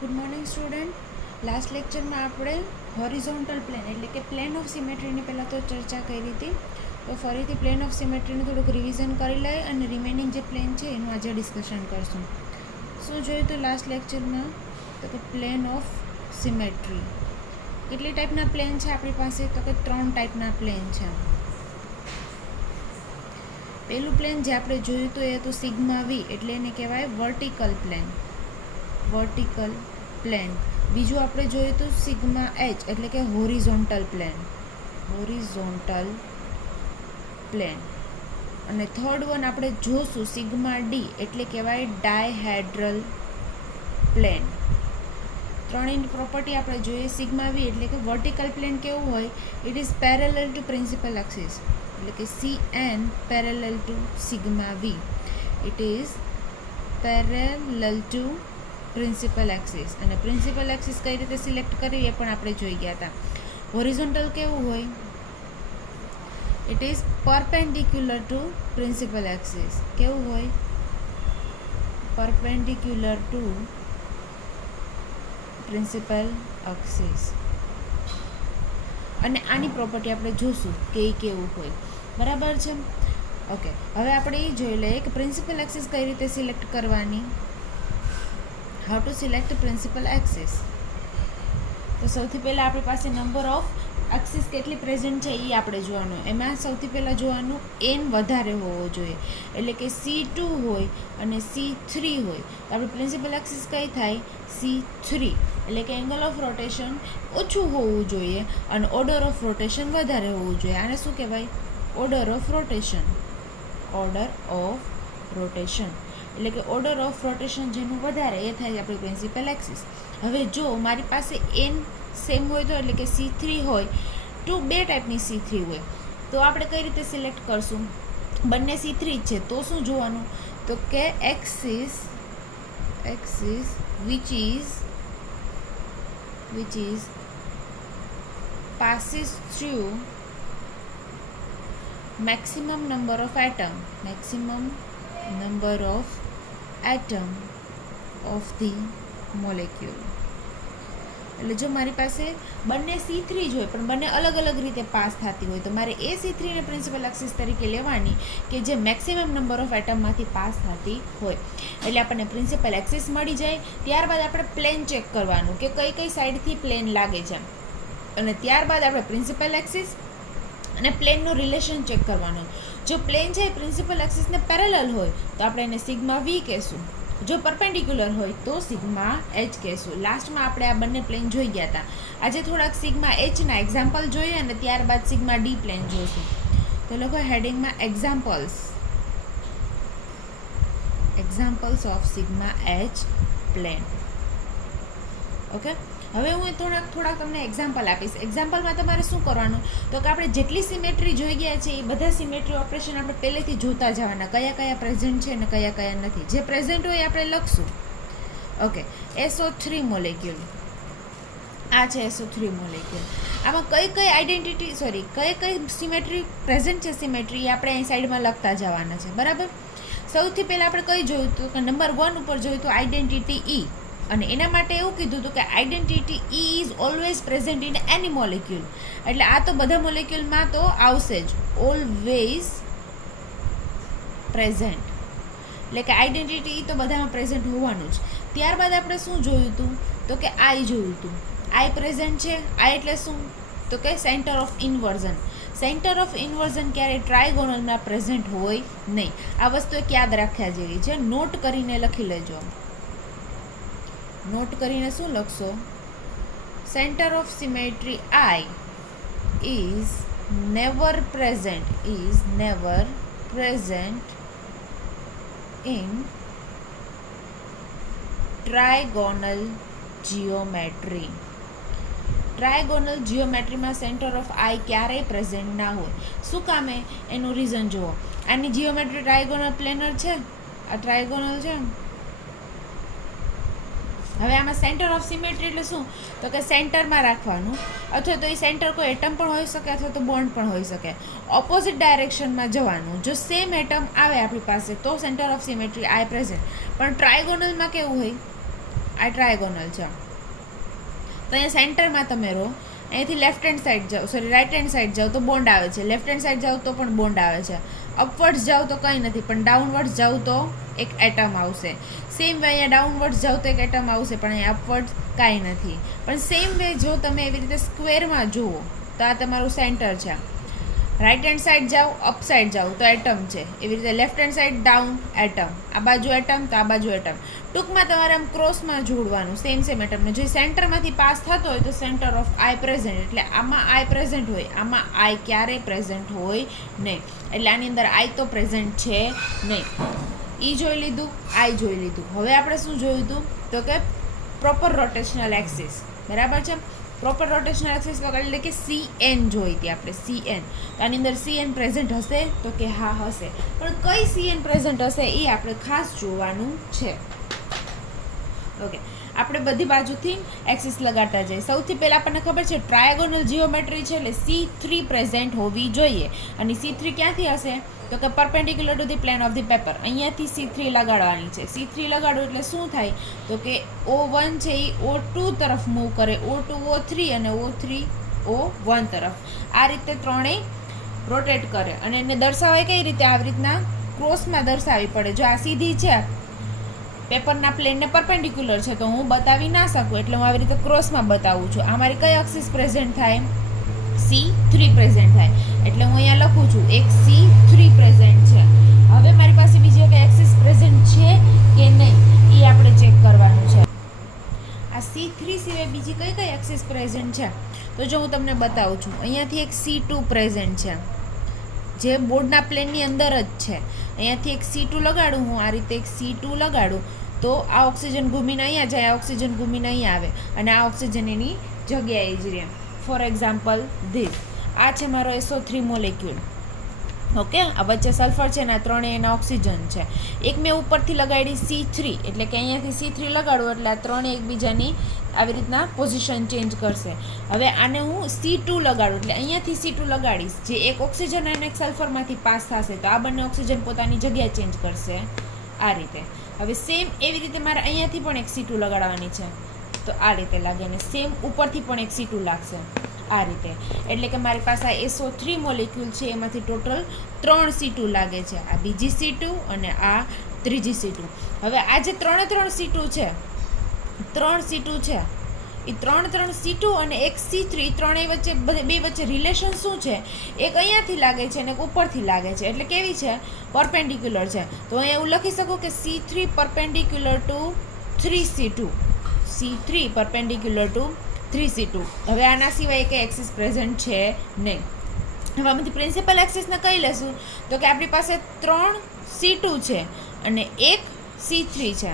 Good morning student. Last લેક્ચરમાં આપણે horizontal plane એટલે કે પ્લેન ઓફ સિમેટ્રીની પહેલાં તો ચર્ચા કરી હતી. તો ફરીથી પ્લેન ઓફ સિમેટ્રીનું થોડુંક રિવિઝન કરી લઈએ અને રિમેનિંગ જે પ્લેન છે એનું આજે ડિસ્કશન કરશું. શું જોયું હતું લાસ્ટ લેક્ચરમાં? તો કે પ્લેન ઓફ સિમેટ્રી. કેટલી ટાઈપના પ્લેન છે આપણી પાસે? તો કે 3 ટાઈપના પ્લેન છે. પહેલું પ્લેન જે આપણે જોયું હતું એ હતું સિગ્મા વી, એટલે એને કહેવાય વર્ટિકલ પ્લેન. Vertical plane. બીજું આપણે જોયું હતું સિગ્મા એચ, એટલે કે હોરિઝોન્ટલ પ્લેન. Horizontal plane. અને થર્ડ વન આપણે જોશું સિગ્મા ડી, એટલે કહેવાય ડાયહેડ્રલ પ્લેન. ત્રણેયની પ્રોપર્ટી આપણે જોઈએ. સિગ્મા વી એટલે કે વર્ટિકલ પ્લેન કેવું હોય? It is parallel to principal axis, એટલે કે CN parallel to sigma v. It is parallel to principal axis. અને પ્રિન્સિપલ એક્સિસ કઈ રીતે સિલેક્ટ કરવી એ પણ આપણે જોઈ ગયા હતા. હોરિઝોન્ટલ કેવું હોય? It is perpendicular to principal axis. કેવું હોય? Perpendicular to principal axis. અને આની પ્રોપર્ટી આપણે જોશું કે એ કેવું હોય. બરાબર છે? ઓકે, હવે આપણે એ જોઈ લઈએ કે પ્રિન્સિપલ એક્સિસ કઈ રીતે સિલેક્ટ કરવાની. How to select principal axis. તો સૌથી પહેલાં આપણી પાસે નંબર ઓફ એક્સિસ કેટલી પ્રેઝન્ટ છે એ આપણે જોવાનું. એમાં સૌથી પહેલાં જોવાનું n વધારે હોવો જોઈએ, એટલે કે C2 હોય અને C3 હોય તો આપણી પ્રિન્સિપલ એક્સિસ કઈ થાય? C3. એટલે કે એંગલ ઓફ રોટેશન ઓછું હોવું જોઈએ અને ઓર્ડર ઓફ રોટેશન વધારે હોવું જોઈએ. આને શું કહેવાય? Order of rotation. Order of rotation એટલે કે ઓર્ડર ઓફ રોટેશન જેનું વધારે એ થાય આપણી પ્રિન્સિપલ એક્સિસ. હવે જો મારી પાસે n સેમ હોય તો, એટલે કે C3 હોય તો બે ટાઈપની C3 હોય તો આપણે કઈ રીતે સિલેક્ટ કરશું? બંને C3 જ છે તો શું જોવાનું? તો કે axis which is passes through maximum number of atom of the molecule. એટલે જો મારી પાસે બંને C3 જ હોય પણ બંને અલગ અલગ રીતે પાસ થતી હોય તો મારે એ C3 ને પ્રિન્સિપલ એક્સિસ તરીકે લેવાની કે જે મેક્સિમમ નંબર ઓફ એટમમાંથી પાસ થતી હોય. એટલે આપણને પ્રિન્સિપલ એક્સિસ મળી જાય. ત્યારબાદ આપણે પ્લેન ચેક કરવાનું કે કઈ કઈ સાઈડથી પ્લેન લાગે છે, અને ત્યારબાદ આપણે પ્રિન્સિપલ એક્સિસ અને પ્લેનનું રિલેશન ચેક કરવાનું. જો પ્લેન છે એ પ્રિન્સિપલ એક્સિસને પેરેલલ હોય તો આપણે એને સિગ્મા વી કહેશું. જો પરપેન્ડિક્યુલર હોય તો સિગ્મા એચ કહેશું. લાસ્ટમાં આપણે આ બંને પ્લેન જોઈ ગયા હતા. આજે થોડાક સિગ્મા એચના એક્ઝામ્પલ જોઈએ અને ત્યારબાદ સિગ્મા ડી પ્લેન જોઈશું. તો લોકો હેડિંગમાં examples of sigma H plane. Okay, હવે હું થોડાક તમને એક્ઝામ્પલ આપીશ. એક્ઝામ્પલમાં તમારે શું કરવાનું? તો કે આપણે જેટલી સિમેટ્રી જોઈ ગયા છે એ બધા સિમેટ્રી ઓપરેશન આપણે પહેલેથી જોતા જવાના, કયા કયા પ્રેઝન્ટ છે અને કયા કયા નથી. જે પ્રેઝન્ટ હોય આપણે લખશું. Okay, SO3 molecule. આ છે SO3 મોલેક્યુલ. આમાં કઈ સિમેટ્રી પ્રેઝન્ટ છે સિમેટ્રી એ આપણે અહીં સાઈડમાં લખતા જવાના છે. બરાબર? સૌથી પહેલાં આપણે કઈ જોયું હતું કે નંબર 1 ઉપર જોયું હતું આઈડેન્ટિટી E. અને એના માટે એવું કીધું હતું કે identity E is always present in any molecule. એટલે આ તો બધા મોલેક્યુલમાં તો આવશે જ, ઓલવેઝ પ્રેઝન્ટ. એટલે કે આઈડેન્ટિટી E તો બધામાં પ્રેઝન્ટ હોવાનું જ. ત્યારબાદ આપણે શું જોયું હતું? તો કે I જોયું હતું. I પ્રેઝન્ટ છે. I એટલે શું? તો કે centre of inversion. Centre of inversion ક્યારે ટ્રાયગોનલમાં પ્રેઝન્ટ હોય નહીં. આ વસ્તુ એક યાદ રાખ્યા જેવી છે. નોટ કરીને લખી લેજો. નોટ કરીને શું લખશો? Centre of symmetry I is never present in trigonal geometry. Trigonal જીઓમેટ્રીમાં સેન્ટર ઓફ I ક્યારેય પ્રેઝન્ટ ના હોય. શું કામે? એનું રીઝન જુઓ. આની જીઓમેટ્રી ટ્રાયગોનલ પ્લેનર છે, આ ટ્રાયગોનલ છે. હવે આમાં સેન્ટર ઓફ સિમેટ્રી એટલે શું? તો કે સેન્ટરમાં રાખવાનું, અથવા તો એ સેન્ટર કોઈ એટમ પણ હોઈ શકે અથવા તો બોન્ડ પણ હોઈ શકે. ઓપોઝિટ ડાયરેક્શનમાં જવાનું. જો સેમ એટમ આવે આપણી પાસે તો centre of symmetry I present. પણ ટ્રાયગોનલમાં કેવું હોય? આ ટ્રાયગોનલ છે. તો અહીંયા સેન્ટરમાં તમે રહો, અહીંથી લેફ્ટ હેન્ડ સાઈડ જાઓ, સોરી રાઈટ હેન્ડ સાઈડ જાઓ તો બોન્ડ આવે છે, લેફ્ટ હેન્ડ સાઈડ જાઓ તો પણ બોન્ડ આવે છે, અપવર્ડ્સ જાઓ તો કંઈ નથી, પણ ડાઉનવર્ડ્સ જાઓ તો એક એટમ આવશે. સેમ વે અહીંયા ડાઉનવર્ડ્સ જાઓ તો એક એટમ આવશે, પણ અહીંયા અપવર્ડ્સ કાંઈ નથી. પણ સેમ વે જો તમે એવી રીતે સ્ક્વેરમાં જુઓ તો આ તમારું સેન્ટર છે. રાઈટ હેન્ડ સાઈડ જાઓ, અપ સાઈડ જાઓ તો એટમ છે, એવી રીતે left hand side down atom, આ બાજુ એટમ તો આ બાજુ એટમ. ટૂંકમાં તમારે આમ ક્રોસમાં જોડવાનું સેમ એટમને. જો સેન્ટરમાંથી પાસ થતો હોય તો સેન્ટર ઓફ આઈ પ્રેઝન્ટ, એટલે આમાં આઈ પ્રેઝન્ટ હોય, આમાં આઈ ક્યારેય પ્રેઝન્ટ હોય નહીં, એટલે આની અંદર આઈ તો પ્રેઝન્ટ છે નહીં. ઈ જોઈ લીધું, આઈ જોઈ લીધું. હવે આપણે શું જોયું હતું તો કે પ્રોપર રોટેશનલ એક્સિસ, બરાબર છે. પ્રોપર રોટેશનલ એક્સિસ એટલે કે CN જોઈ હતી આપણે, CN. તો આની અંદર CN પ્રેઝન્ટ હશે તો કે હા હશે, પણ કઈ CN પ્રેઝન્ટ હશે એ આપણે ખાસ જોવાનું છે. ઓકે, આપણે બધી બાજુથી એક્સિસ લગાડતા જઈએ. સૌથી પહેલાં આપણને ખબર છે ટ્રાયગોનલ જીઓમેટ્રી છે એટલે C3 પ્રેઝન્ટ હોવી જોઈએ. અને C3 ક્યાંથી હશે તો કે perpendicular to the plane of the paper, અહીંયાથી C3 લગાડવાની છે. C3 લગાડો એટલે શું થાય તો કે O1 છે એ O2 તરફ મૂવ કરે, O2 O3 અને O3 O1 તરફ, આ રીતે ત્રણેય રોટેટ કરે. અને એને દર્શાવાય કઈ રીતે, આવી રીતના ક્રોસમાં દર્શાવવી પડે. જો આ સીધી છે, પેપરના પ્લેનને પરપેન્ડિક્યુલર છે, તો હું બતાવી ના શકું, એટલે હું આવી રીતે ક્રોસમાં બતાવું છું. આ મારી કઈ એક્સિસ પ્રેઝન્ટ થાય, C3 પ્રેઝન્ટ થાય, એટલે હું અહીંયા લખું છું એક C3 પ્રેઝન્ટ છે. હવે મારી પાસે બીજી કઈ એક્સિસ પ્રેઝન્ટ છે કે નહીં એ આપણે ચેક કરવાનું છે. આ C3 સિવાય બીજી કઈ કઈ એક્સિસ પ્રેઝન્ટ છે તો જો હું તમને બતાવું છું. અહીંયાથી એક C2 પ્રેઝન્ટ છે, જે બોર્ડના પ્લેનની અંદર જ છે. અહીંયાથી એક C2 લગાડું, હું આ રીતે એક C2 લગાડું તો આ ઓક્સિજન ઘૂમીને અહીંયા જાય, આ ઓક્સિજન ઘૂમીને અહીંયા આવે, અને આ ઓક્સિજન એની જગ્યાએ જ રહે. ફોર એક્ઝામ્પલ ધીસ, આ છે મારો SO3 મોલેક્યુલ. ઓકે, આ વચ્ચે સલ્ફર છે ને આ ત્રણેય એના ઓક્સિજન છે. એક મેં ઉપરથી લગાડી C3, એટલે કે અહીંયાથી C3 લગાડું એટલે આ ત્રણેય એકબીજાની આવી રીતના પોઝિશન ચેન્જ કરશે. હવે આને હું C2 લગાડું એટલે અહીંયાથી C2 લગાડીશ, જે એક ઓક્સિજન અને એક સલ્ફરમાંથી પાસ થશે તો આ બંને ઓક્સિજન પોતાની જગ્યા ચેન્જ કરશે આ રીતે. હવે સેમ એવી રીતે મારે અહીંયાથી પણ એક C2 લગાડવાની છે તો આ રીતે લાગે, અને સેમ ઉપરથી પણ એક C2 લાગશે આ રીતે. એટલે કે મારી પાસે આ SO3 મોલેક્યુલ છે એમાંથી ટોટલ 3 C2 લાગે છે, આ બીજી C2 અને આ ત્રીજી C2. હવે આ જે 3 C2 છે, 3 C2 છે, એ 3 C2 અને એક C3 ત્રણેય વચ્ચે બે વચ્ચે રિલેશન શું છે, એક અહીંયાથી લાગે છે અને એક ઉપરથી લાગે છે, એટલે કેવી છે, પરપેન્ડિક્યુલર છે. તો અહીંયા હું લખી શકું કે C3 perpendicular two 3C2, C3 perpendicular two 3C2. હવે આના સિવાય કંઈ એક્સિસ પ્રેઝન્ટ છે નહીં. હવે આમાંથી પ્રિન્સિપલ એક્સિસને કઈ લેશું તો કે આપણી પાસે 3 C2 છે અને એક C3 છે,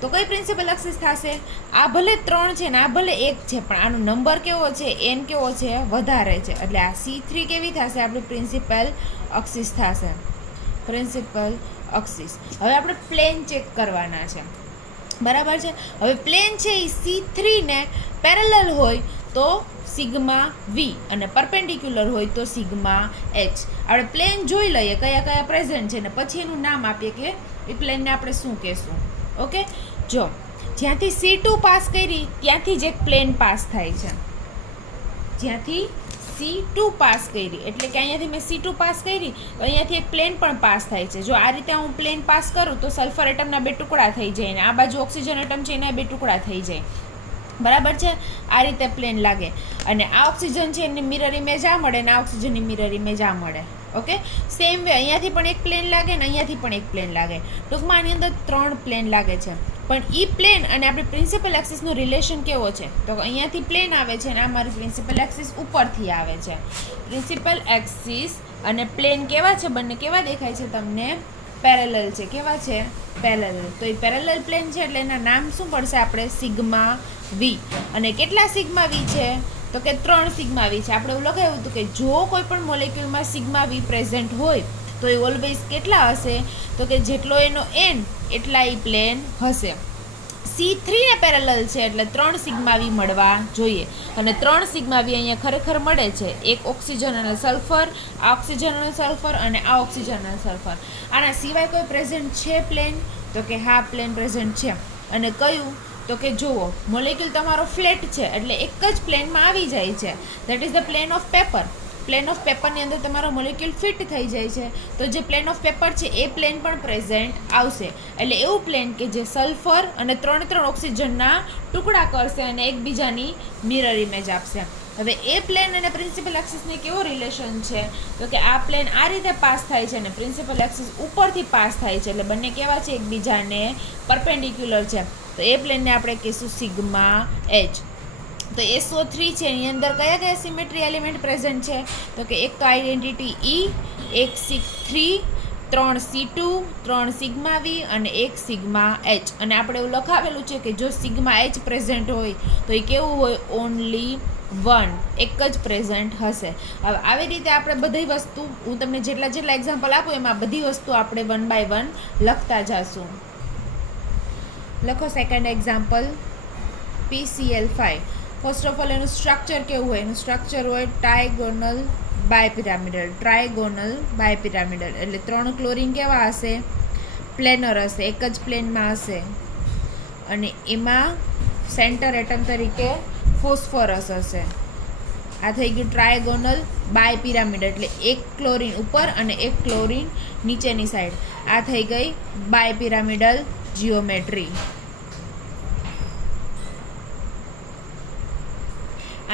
તો કઈ પ્રિન્સિપલ એક્સિસ થશે, આ ભલે 3 છે ને આ ભલે 1 છે, પણ આનો નંબર કેવો છે, n કેવો છે, વધારે છે, એટલે આ C3 કેવી થશે, આપણી પ્રિન્સિપલ એક્સિસ થશે, પ્રિન્સિપલ એક્સિસ. હવે આપણે પ્લેન ચેક કરવાના છે, બરાબર છે. હવે પ્લેન છે એ C3 ને પેરેલલ હોય તો સિગ્મા V અને પરપેન્ડિક્યુલર હોય તો સિગ્મા H. આપણે પ્લેન જોઈ લઈએ કયા કયા પ્રેઝન્ટ છે ને પછી એનું નામ આપીએ કે એ પ્લેનને આપણે શું કહેશું. ઓકે, જો જ્યાંથી C2 પાસ કરી ત્યાંથી જ એક પ્લેન પાસ થાય છે, જ્યાંથી C2 પાસ કરી એટલે કે અહીંયાથી મેં C2 પાસ કરી તો અહીંયાથી એક પ્લેન પણ પાસ થાય છે. જો આ રીતે હું પ્લેન પાસ કરું તો સલ્ફર એટમના 2 ટુકડા થઈ જાય અને આ બાજુ ઓક્સિજન એટમ છે એના 2 ટુકડા થઈ જાય, બરાબર છે. આ રીતે પ્લેન લાગે અને આ ઓક્સિજન છે એની મિરર ઇમેજ આ મળે અને આ ઓક્સિજનની મિરર ઇમેજ આ મળે. ઓકે, સેમ વે અહીંયાથી પણ એક પ્લેન લાગે ને અહીંયાથી પણ એક પ્લેન લાગે. ટૂંકમાં આની અંદર 3 પ્લેન લાગે છે, પણ એ પ્લેન અને આપણી પ્રિન્સિપલ એક્સિસનો રિલેશન કેવો છે તો અહીંયાથી પ્લેન આવે છે અને આ મારી પ્રિન્સિપલ એક્સિસ ઉપરથી આવે છે. પ્રિન્સિપલ એક્સિસ અને પ્લેન કેવા છે, બંને કેવા દેખાય છે તમને, પેરેલલ છે. કેવા છે, પેરેલલ. તો એ પેરેલલ પ્લેન છે એટલે એના નામ શું પડશે આપણે, સિગ્મા V. અને કેટલા સિગ્મા V છે તો કે 3 સિગ્મા V છે. આપણે એવું લખાયું હતું કે જો કોઈ પણ મોલેક્યુલમાં સિગ્મા V પ્રેઝન્ટ હોય તો એ ઓલવેઝ કેટલા હશે તો કે જેટલો એનો n એટલા એ પ્લેન હશે. C3 ને પેરેલલ છે એટલે 3 સિગ્મા V મળવા જોઈએ અને 3 સિગ્મા V અહીંયા ખરેખર મળે છે, એક ઓક્સિજન અને સલ્ફર, આ ઓક્સિજન અને સલ્ફર અને આ ઓક્સિજન અને સલ્ફર. આના સિવાય કોઈ પ્રેઝન્ટ છે પ્લેન તો કે હા પ્લેન પ્રેઝન્ટ છે. અને કયું તો કે જુઓ મોલેક્યુલ તમારો ફ્લેટ છે એટલે એક જ પ્લેનમાં આવી જાય છે, that is the plane of paper. Plane of પેપરની અંદર તમારો મોલેક્યુલ ફિટ થઈ જાય છે, તો જે પ્લેન ઓફ પેપર છે એ પ્લેન પણ પ્રેઝન્ટ આવશે. એટલે એવું પ્લેન કે જે સલ્ફર અને 3 ઓક્સિજનના ટુકડા કરશે અને એકબીજાની મિરર ઇમેજ આપશે. હવે એ પ્લેન અને પ્રિન્સિપલ એક્સિસને કેવો રિલેશન છે, તો કે આ પ્લેન આ રીતે પાસ થાય છે અને પ્રિન્સિપલ એક્સિસ ઉપરથી પાસ થાય છે, એટલે બંને કેવા છે, એકબીજાને પરપેન્ડિક્યુલર છે. તો એ પ્લેનને આપણે કહીશું સિગ્મા એચ. તો SO3 છે એની અંદર કયા કયા સિમેટ્રી એલિમેન્ટ પ્રેઝન્ટ છે, તો કે એક તો આઇડેન્ટિટી E, એક SIG3, 3 C2, 3 સિગ્મા V અને એક સિગ્મા H. અને આપણે એવું લખાવેલું છે કે જો સિગ્મા H પ્રેઝન્ટ હોય તો એ કેવું હોય, ઓનલી 1, એક જ પ્રેઝન્ટ હશે. હવે આવી રીતે આપણે બધી વસ્તુ, હું તમને જેટલા એક્ઝામ્પલ આપું એમાં બધી વસ્તુ આપણે 1 by 1 લખતા જઈશું. લખો second example PCl5. First of all એનું સ્ટ્રક્ચર કેવું હોય, એનું સ્ટ્રક્ચર હોય ટ્રાયગોનલ બાયપિરામિડલ. એટલે 3 ક્લોરિન કેવા હશે, પ્લેનર હશે, એક જ પ્લેનમાં હશે અને એમાં સેન્ટર એટમ તરીકે ફોસ્ફરસ હશે. આ થઈ ગયું ટ્રાયગોનલ બાયપિરામિડ, એટલે એક ક્લોરિન ઉપર અને એક ક્લોરિન નીચેની સાઈડ. આ થઈ ગઈ બાયપિરામિડલ જીઓમેટ્રી.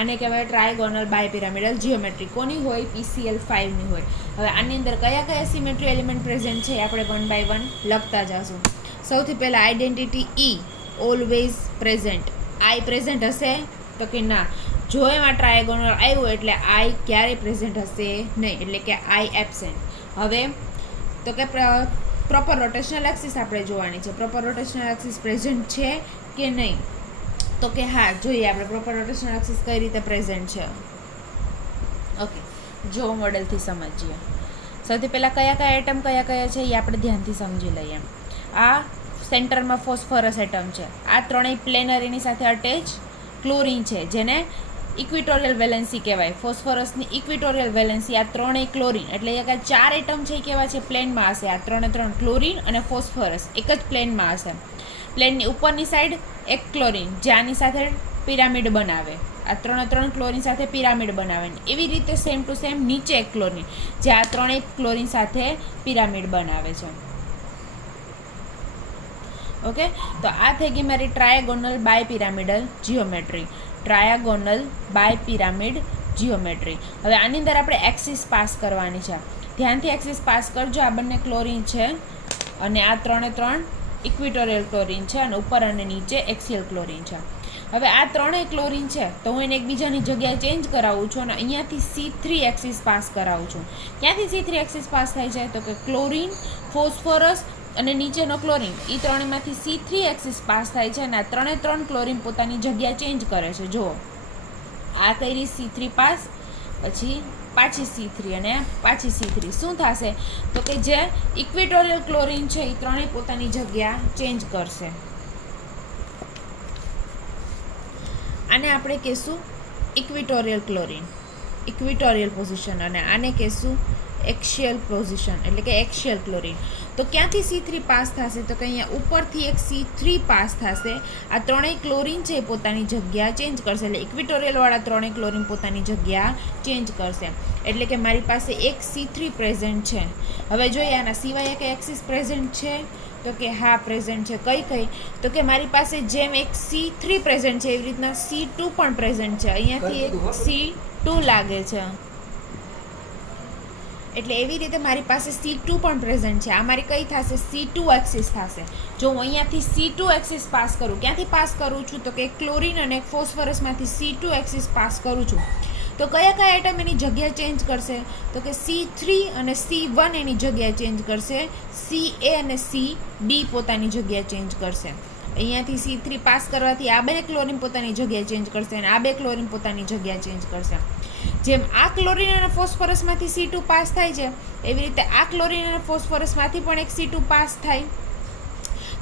આને કહેવાય ટ્રાયગોનલ બાયપિરામિડલ જીઓમેટ્રી. કોની હોય, PCl5 ની હોય. હવે આની અંદર કયા કયા સિમેટ્રી એલિમેન્ટ પ્રેઝન્ટ છે આપણે 1 by 1 લખતા જઈશું. સૌથી પહેલાં identity E always present. I present હશે, તો કે ના. જો એમાં ટ્રાયગોનલ આવ્યું એટલે I ક્યારેય પ્રેઝન્ટ હશે નહીં, એટલે કે I એબસેન્ટ. હવે તો કે પ્રોપર રોટેશનલ એક્સિસ આપણે જોવાની છે. પ્રોપર રોટેશનલ એક્સિસ પ્રેઝન્ટ છે કે નહીં, તો કે હા, જોઈએ આપણે પ્રોપર રોટેશનલ એક્સિસ કઈ રીતે પ્રેઝન્ટ છે. ઓકે, જો મોડેલથી સમજીએ. સૌથી પહેલાં કયા એટમ કયા છે એ આપણે ધ્યાનથી સમજી લઈએ. આ સેન્ટરમાં ફોસ્ફરસ એટમ છે. આ ત્રણેય પ્લેનર એની સાથે અટેચ ક્લોરિન છે, જેને ઇક્વિટોરિયલ વેલેન્સી કહેવાય. ફોસ્ફરસની ઇક્વિટોરિયલ વેલેન્સી, આ ત્રણેય ક્લોરિન, એટલે કે 4 એટમ છે એ કેવા છે, પ્લેનમાં હશે. આ 3 ક્લોરિન અને ફોસ્ફરસ એક જ પ્લેનમાં હશે. પ્લેનની ઉપરની સાઈડ એક ક્લોરિન જે આની સાથે પિરામિડ બનાવે. આ 3 ક્લોરિન સાથે પિરામિડ બનાવે. એવી રીતે સેમ ટુ સેમ નીચે એક ક્લોરિન જે આ 3 ક્લોરિન સાથે પિરામિડ બનાવે છે. ઓકે, તો આ થઈ ગઈ મારી ટ્રાયગોનલ બાયપિરામિડલ જીઓમેટ્રી. ટ્રાયાગોનલ બાયપિરામિડ જીઓમેટ્રી. હવે આની અંદર આપણે એક્સિસ પાસ કરવાની છે. ધ્યાનથી એક્સિસ પાસ કરજો. આ બંને ક્લોરિન છે અને આ 3 ઇક્વિટોરિયલ ક્લોરિન છે અને ઉપર અને નીચે એક્સિયલ ક્લોરિન છે. હવે આ 3 ક્લોરિન છે તો હું એને એકબીજાની જગ્યાએ ચેન્જ કરાવું છું અને અહીંયાથી C3 એક્સિસ પાસ કરાવું છું. ક્યાંથી C3 એક્સિસ પાસ થાય છે, તો કે ક્લોરિન, ફોસ્ફરસ અને નીચેનો ક્લોરિન, એ ત્રણેયમાંથી C3 એક્સિસ પાસ થાય છે અને આ 3 ક્લોરિન પોતાની જગ્યા ચેન્જ કરે છે. જુઓ, આ કરી C3 પાસ, પછી પાછી C3 અને પાછી C3. શું થશે, તો કે જે ઇક્વિટોરિયલ ક્લોરિન છે એ ત્રણેય પોતાની જગ્યા ચેન્જ કરશે. આને આપણે કહીશું ઇક્વિટોરિયલ ક્લોરિન, ઇક્વિટોરિયલ પોઝિશન, અને આને કહીશું એક્સિયલ પોઝિશન, એટલે કે એક્સિયલ ક્લોરિન. તો ક્યાંથી C3 પાસ થશે, તો કે અહીંયા ઉપરથી એક C3 પાસ થશે. આ 3 ક્લોરિન છે એ પોતાની જગ્યા ચેન્જ કરશે, એટલે ઇક્વિટોરિયલવાળા 3 ક્લોરિન પોતાની જગ્યા ચેન્જ કરશે. એટલે કે મારી પાસે એક C3 પ્રેઝન્ટ છે. હવે જોઈએ આના સિવાય એક એક્સિસ પ્રેઝન્ટ છે, તો કે હા પ્રેઝન્ટ છે. કઈ તો કે મારી પાસે જેમ એક C3 પ્રેઝન્ટ છે એવી રીતના C2 પણ પ્રેઝન્ટ છે. અહીંયાથી એક C2 લાગે છે, એટલે એવી રીતે મારી પાસે C2 પણ પ્રેઝન્ટ છે. આ મારી કઈ થશે, C2 એક્સિસ થશે. જો હું અહીંયાથી C2 એક્સિસ પાસ કરું, ક્યાંથી પાસ કરું છું, તો કે એક ક્લોરિન અને એક ફોસ્ફરસમાંથી C2 એક્સિસ પાસ કરું છું. તો કયા આઇટમ એની જગ્યા ચેન્જ કરશે, તો કે C3 અને C1 એની જગ્યા ચેન્જ કરશે. CA અને CB પોતાની જગ્યા ચેન્જ કરશે. અહીંયાથી C3 પાસ કરવાથી આ 2 ક્લોરિન પોતાની જગ્યા ચેન્જ કરશે અને આ 2 ક્લોરિન પોતાની જગ્યા ચેન્જ કરશે. જેમ આ ક્લોરિન અને ફોસ્ફરસમાંથી C2 પાસ થાય છે એવી રીતે આ ક્લોરિન અને ફોસ્ફરસમાંથી પણ એક C2 પાસ થાય.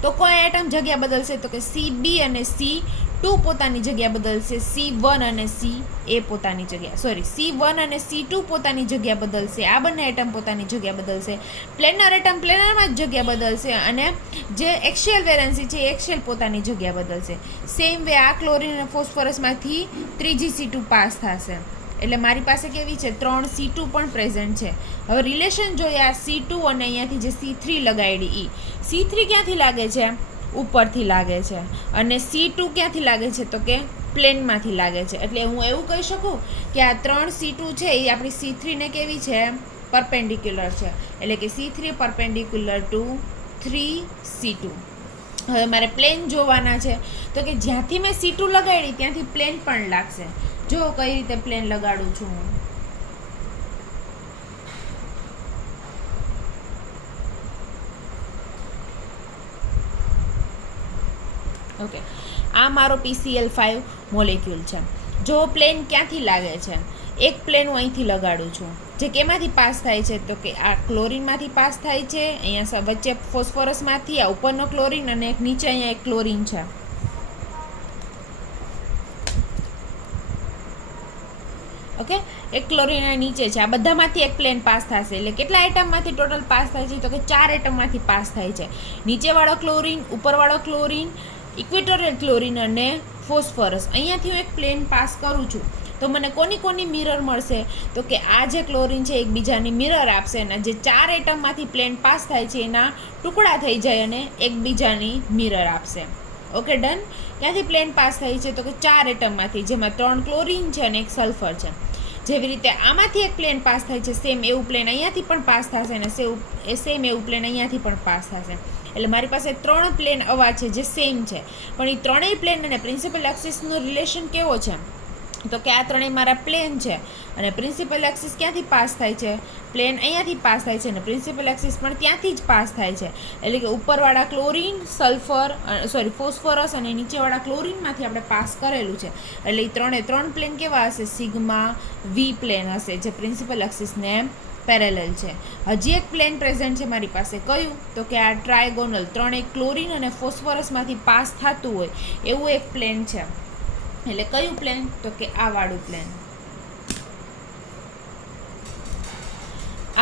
તો કોઈ એટમ જગ્યા બદલશે? તો કે CB અને C2 પોતાની જગ્યા બદલશે, C1 અને CA પોતાની જગ્યા, સોરી C1 અને C2 પોતાની જગ્યા બદલશે, આ બંને એટમ પોતાની જગ્યા બદલશે. પ્લેનર એટમ પ્લેનરમાં જ જગ્યા બદલશે અને જે એક્સિયલ વેલેન્સી છે એક્સિયલ પોતાની જગ્યા બદલશે. સેમ વે આ ક્લોરીન અને ફોસ્ફરસમાંથી ત્રીજી C2 પાસ થશે. એટલે મારી પાસે કેવી છે? 3 C2 પણ પ્રેઝન્ટ છે. હવે રિલેશન જોઈએ આ C2 અને અહીંયાથી જે C3 લગાડી C3 ક્યાંથી લાગે છે? ઉપરથી લાગે છે. અને C2 ક્યાંથી લાગે છે? તો કે પ્લેનમાંથી લાગે છે. એટલે હું એવું કહી શકું કે આ 3 C2 છે એ આપણી C3 ને કેવી છે? પરપેન્ડિક્યુલર છે. એટલે કે C3 પરપેન્ડિક્યુલર ટુ 3C2. હવે મારે પ્લેન જોવાના છે તો કે જ્યાંથી મેં C2 લગાડી ત્યાંથી પ્લેન પણ લાગશે. જો કઈ રીતે પ્લેન લગાડું છું હું. ઓકે, આ મારો PCl5 મોલેક્યુલ છે. જો પ્લેન ક્યાંથી લાગે છે? એક પ્લેન હું અહીંથી લગાડું છું, જે કેમાંથી પાસ થાય છે? તો કે આ ક્લોરીનમાંથી પાસ થાય છે. અહીંયા વચ્ચે ફોસ્ફરસમાંથી આ ઉપરનો ક્લોરીન અને એક નીચે અહીંયા એક ક્લોરીન છે. ઓકે, એક ક્લોરીન નીચે છે. આ બધામાંથી એક પ્લેન પાસ થશે. એટલે કેટલા એટમમાંથી ટોટલ પાસ થાય છે? તો કે 4 એટમમાંથી પાસ થાય છે. નીચેવાળો ક્લોરીન, ઉપરવાળો ક્લોરીન, ઇક્વેટોરિયલ ક્લોરીન અને ફોસ્ફરસ. અહીંયાથી હું એક પ્લેન પાસ કરું છું તો મને કોની મિરર મળશે? તો કે આ જે ક્લોરીન છે એકબીજાની મિરર આપશે અને જે 4 એટમમાંથી પ્લેન પાસ થાય છે એના ટુકડા થઈ જાય અને એકબીજાની મિરર આપશે. Okay, done. ક્યાંથી પ્લેન પાસ થાય છે? તો કે 4 એટમમાંથી, જેમાં 3 ક્લોરીન છે અને એક સલ્ફર છે. જેવી રીતે આમાંથી એક પ્લેન પાસ થાય છે, સેમ એવું પ્લેન અહીંયાથી પણ પાસ થશે અને સેમ એવું પ્લેન અહીંયાથી પણ પાસ થશે. એટલે મારી પાસે 3 પ્લેન આવા છે જે સેમ છે. પણ એ ત્રણેય પ્લેન અને પ્રિન્સિપલ એક્સિસનો રિલેશન કેવો છે? તો કે આ ત્રણેય મારા પ્લેન છે અને પ્રિન્સિપલ એક્સિસ ક્યાંથી પાસ થાય છે? પ્લેન અહીંયાથી પાસ થાય છે અને પ્રિન્સિપલ એક્સિસ પણ ત્યાંથી જ પાસ થાય છે. એટલે કે ઉપરવાળા ક્લોરીન, ફોસ્ફરસ અને નીચેવાળા ક્લોરીનમાંથી આપણે પાસ કરેલું છે. એટલે એ 3 પ્લેન કેવા હશે? સિગ્મા વી પ્લેન હશે, જે પ્રિન્સિપલ એક્સિસને પેરેલલ છે. હજી એક પ્લેન પ્રેઝન્ટ છે મારી પાસે. કયું? તો કે આ ટ્રાયગોનલ, 3 ક્લોરીન અને ફોસ્ફરસમાંથી પાસ થતું હોય એવું એક પ્લેન છે. એટલે કયું પ્લેન? તો કે આ વાળું પ્લેન.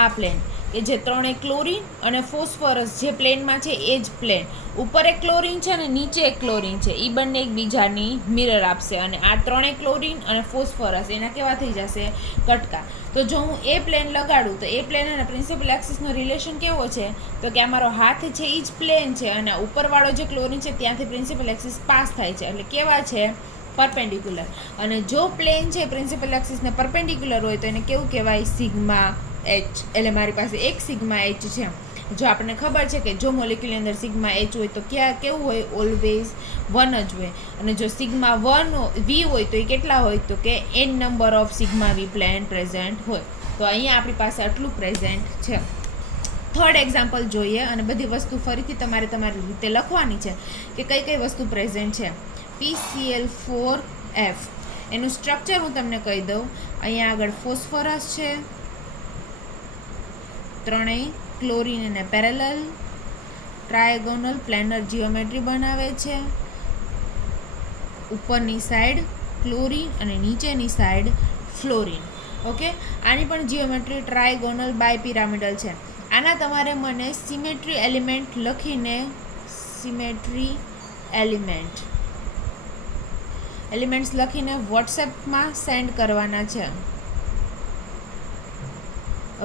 આ પ્લેન કે જે 3 ક્લોરીન અને ફોસ્ફરસ જે પ્લેનમાં છે એ જ પ્લેન. ઉપર એક ક્લોરીન છે અને નીચે એક ક્લોરીન છે, એ બંને એકબીજાની મિરર આપશે અને આ 3 ક્લોરીન અને ફોસ્ફરસ એના કેવા થઈ જશે? કટકા. તો જો હું એ પ્લેન લગાડું તો એ પ્લેન અને પ્રિન્સિપલ એક્સિસનો રિલેશન કેવો છે? તો કે આ મારો હાથ છે એ જ પ્લેન છે અને ઉપરવાળો જે ક્લોરીન છે ત્યાંથી પ્રિન્સિપલ એક્સિસ પાસ થાય છે. એટલે કેવા છે? પરપેન્ડિક્યુલર. અને જો પ્લેન છે પ્રિન્સિપલ એક્સિસને પરપેન્ડિક્યુલર હોય તો એને કેવું કહેવાય? Sigma H. એટલે મારી પાસે એક સિગ્મા એચ છે. જો આપણને ખબર છે કે જો મોલેક્યુલની અંદર સિગ્મા એચ હોય તો કેવું હોય? ઓલવેઝ 1 જ હોય. અને જો સિગ્મા 1 વી હોય તો એ કેટલા હોય? તો કે n number of sigma v plane present હોય. તો અહીંયા આપણી પાસે આટલું પ્રેઝન્ટ છે. થર્ડ એક્ઝામ્પલ જોઈએ અને બધી વસ્તુ ફરીથી તમારી રીતે લખવાની છે કે કઈ કઈ વસ્તુ પ્રેઝન્ટ છે. PCl4F એનું સ્ટ્રક્ચર હું તમને કહી દઉં. અહીંયા આગળ ફોસ્ફરસ છે, 3 ક્લોરીન અને પેરેલલ, ટ્રાયગોનલ પ્લેનર જીઓમેટ્રી બનાવે છે. ઉપરની સાઈડ ક્લોરીન અને નીચેની સાઈડ ફ્લોરીન. ઓકે, આની પણ જીઓમેટ્રી ટ્રાયગોનલ બાયપિરામિડલ છે. આના તમારે મને સિમેટ્રી એલિમેન્ટ લખીને એલિમેન્ટ્સ લખીને વોટ્સએપમાં સેન્ડ કરવાના છે.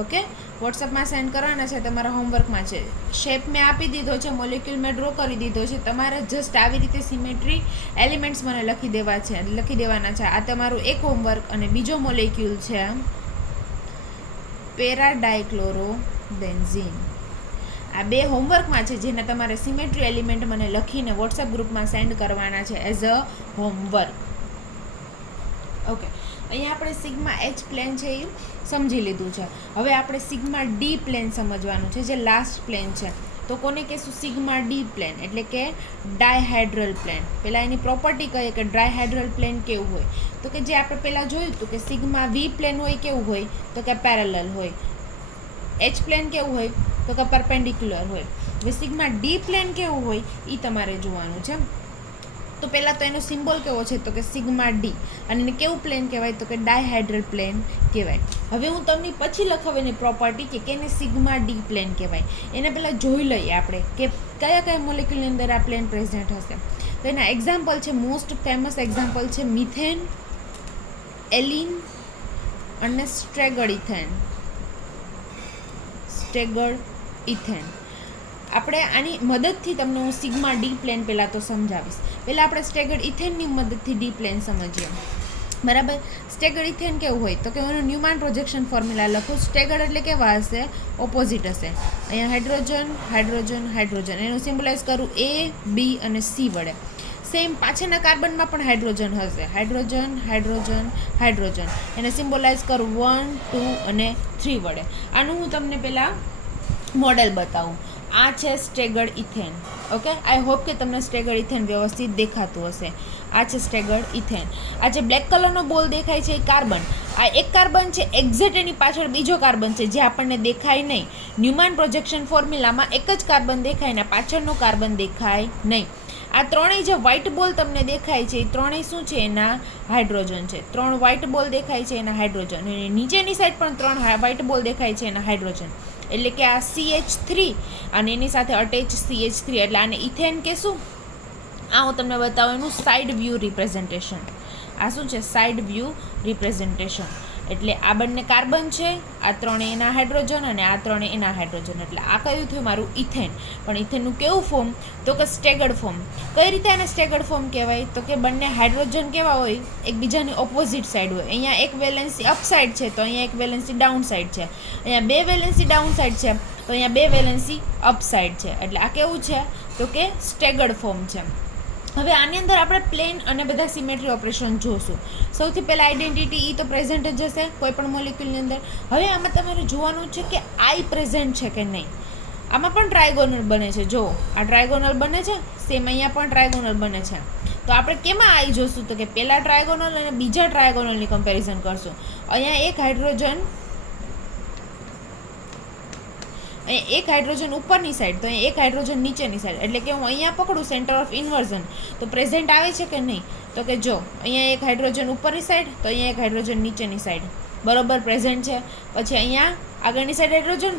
ઓકે, વોટ્સએપમાં સેન્ડ કરવાના છે, તમારા હોમવર્કમાં છે. શેપ મેં આપી દીધો છે, મોલેક્યુલ મેં ડ્રો કરી દીધો છે. તમારે જસ્ટ આવી રીતે સિમેટ્રી એલિમેન્ટ્સ મને લખી દેવાના છે. આ તમારું એક હોમવર્ક. અને બીજો મોલેક્યુલ છે પેરાડાયક્લોરોબેન્ઝીન. આ 2 હોમવર્કમાં છે જેને તમારે સિમેટ્રી એલિમેન્ટ મને લખીને વોટ્સએપ ગ્રુપમાં સેન્ડ કરવાના છે એઝ અ હોમવર્ક. ઓકે, અહીંયા આપણે સિગ્મા એચ પ્લેન છે એ સમજી લીધું છે. હવે આપણે સિગ્મા ડી પ્લેન સમજવાનું છે, જે લાસ્ટ પ્લેન છે. તો કોને કહેશું? સિગ્મા ડી પ્લેન, એટલે કે ડાયહેડ્રલ પ્લેન. પહેલાં એની પ્રોપર્ટી કહીએ કે ડાયહેડ્રલ પ્લેન કેવું હોય? તો કે જે આપણે પહેલાં જોયું હતું કે સિગ્મા વી પ્લેન હોય કેવું હોય? તો કે પેરેલલ હોય. એચ પ્લેન કેવું હોય? તો કે પરપેન્ડિક્યુલર હોય. હવે સિગ્મા ડી પ્લેન કેવું હોય એ તમારે જોવાનું છે. તો પહેલાં તો એનો સિમ્બોલ કેવો છે તો કે સિગ્મા ડી, અને એને કેવું પ્લેન કહેવાય તો કે ડાયહાઇડ્રલ પ્લેન કહેવાય. હવે હું તમને પછી લખાવીને પ્રોપર્ટી કે કેને સિગ્મા ડી પ્લેન કહેવાય એને પહેલાં જોઈ લઈએ આપણે કે કયા કયા મોલેક્યુલની અંદર આ પ્લેન પ્રેઝન્ટ હશે. તો એના એક્ઝામ્પલ છે, મોસ્ટ ફેમસ એક્ઝામ્પલ છે મિથેન, એલિન અને સ્ટ્રેગર્ડ ઇથેન. આપણે આની મદદથી તમને હું સિગ્મા ડી પ્લેન પહેલાં તો સમજાવીશ. પહેલાં આપણે સ્ટેગર્ડ ઇથેનની મદદથી ડી પ્લેન સમજીએ. બરાબર, સ્ટેગર્ડ ઇથેન કેવું હોય તો કે એનું ન્યુમાન પ્રોજેક્શન ફોર્મ્યુલા લખું. સ્ટેગર્ડ એટલે કેવા હશે? ઓપોઝિટ હશે. અહીંયા હાઇડ્રોજન હાઇડ્રોજન હાઇડ્રોજન, એનું સિમ્બોલાઇઝ કરું A, B અને C વડે. સેમ પાછળના કાર્બનમાં પણ હાઇડ્રોજન હશે, હાઇડ્રોજન હાઇડ્રોજન હાઇડ્રોજન, એને સિમ્બોલાઇઝ કરું 1, 2 અને 3 વડે. આનું હું તમને પહેલાં મોડેલ બતાવું. આ છે staggered ethane. Okay, I hope કે તમને સ્ટેગર્ડ ઇથેન વ્યવસ્થિત દેખાતું હશે. આ છે સ્ટેગર્ડ ઇથેન. આ જે બ્લેક કલરનો બોલ દેખાય છે એ કાર્બન. આ એક કાર્બન છે, એક્ઝેક્ટ એની પાછળ બીજો કાર્બન છે જે આપણને દેખાય નહીં. ન્યુમાન પ્રોજેક્શન ફોર્મ્યુલામાં એક જ કાર્બન દેખાય ને પાછળનો કાર્બન દેખાય નહીં. આ ત્રણેય જે વ્હાઇટ બોલ તમને દેખાય છે એ ત્રણેય શું છે? એના હાઇડ્રોજન છે. 3 વ્હાઇટ બોલ દેખાય છે એના હાઇડ્રોજન, અને નીચેની સાઈડ પણ 3 વ્હાઇટ બોલ દેખાય છે એના હાઇડ્રોજન. એટલે કે આ CH3 અને એની સાથે અટેચ CH3, એટલે આને ઇથેન કહેશું. આ હું તમને બતાવું એનું સાઇડ વ્યૂ રિપ્રેઝન્ટેશન. આ શું છે? Side view representation. એટલે આ બંને કાર્બન છે, આ ત્રણે એના હાઇડ્રોજન અને આ ત્રણે એના હાઇડ્રોજન. એટલે આ કયું થયું? મારું ઇથેન. પણ ઇથેનનું કેવું ફોર્મ? તો કે સ્ટેગર્ડ ફોર્મ. કઈ રીતે આને સ્ટેગર્ડ ફોર્મ કહેવાય? તો કે બંને હાઇડ્રોજન કેવા હોય? એકબીજાની ઓપોઝિટ સાઈડ હોય. અહીંયા એક વેલેન્સી અપ સાઈડ છે તો અહીંયા એક વેલેન્સી ડાઉન સાઈડ છે. અહીંયા 2 વેલેન્સી ડાઉન સાઈડ છે તો અહીંયા 2 વેલેન્સી અપ સાઈડ છે. એટલે આ કેવું છે? તો કે સ્ટેગર્ડ ફોર્મ છે. હવે આની અંદર આપણે પ્લેન અને બધા સિમેટ્રી ઓપરેશન જોશું. સૌથી પહેલાં આઈડેન્ટિટી તો પ્રેઝન્ટ જ હશે કોઈ પણ મોલિક્યુલની અંદર. હવે આમાં તમારે જોવાનું છે કે આઈ પ્રેઝન્ટ છે કે નહીં. આમાં પણ ટ્રાયગોનલ બને છે. જો આ ટ્રાયગોનલ બને છે, સેમ અહીંયા પણ ટ્રાયગોનલ બને છે. તો આપણે કેમાં આઈ જોશું? તો કે પહેલા ટ્રાયગોનલ અને બીજા ટ્રાયગોનલની કમ્પેરિઝન કરશું. અહીંયા એક હાઇડ્રોજન ઉપરની સાઈડ, તો અહીંયા એક હાઇડ્રોજન નીચેની સાઈડ. એટલે કે હું અહીંયા પકડું સેન્ટર ઓફ ઇન્વર્ઝન તો પ્રેઝન્ટ આવે છે કે નહીં? તો કે જો અહીંયા એક હાઇડ્રોજન ઉપરની સાઈડ તો અહીંયા એક હાઇડ્રોજન નીચેની સાઈડ, બરોબર પ્રેઝન્ટ છે. પછી અહીંયા આગળની સાઈડ હાઇડ્રોજન,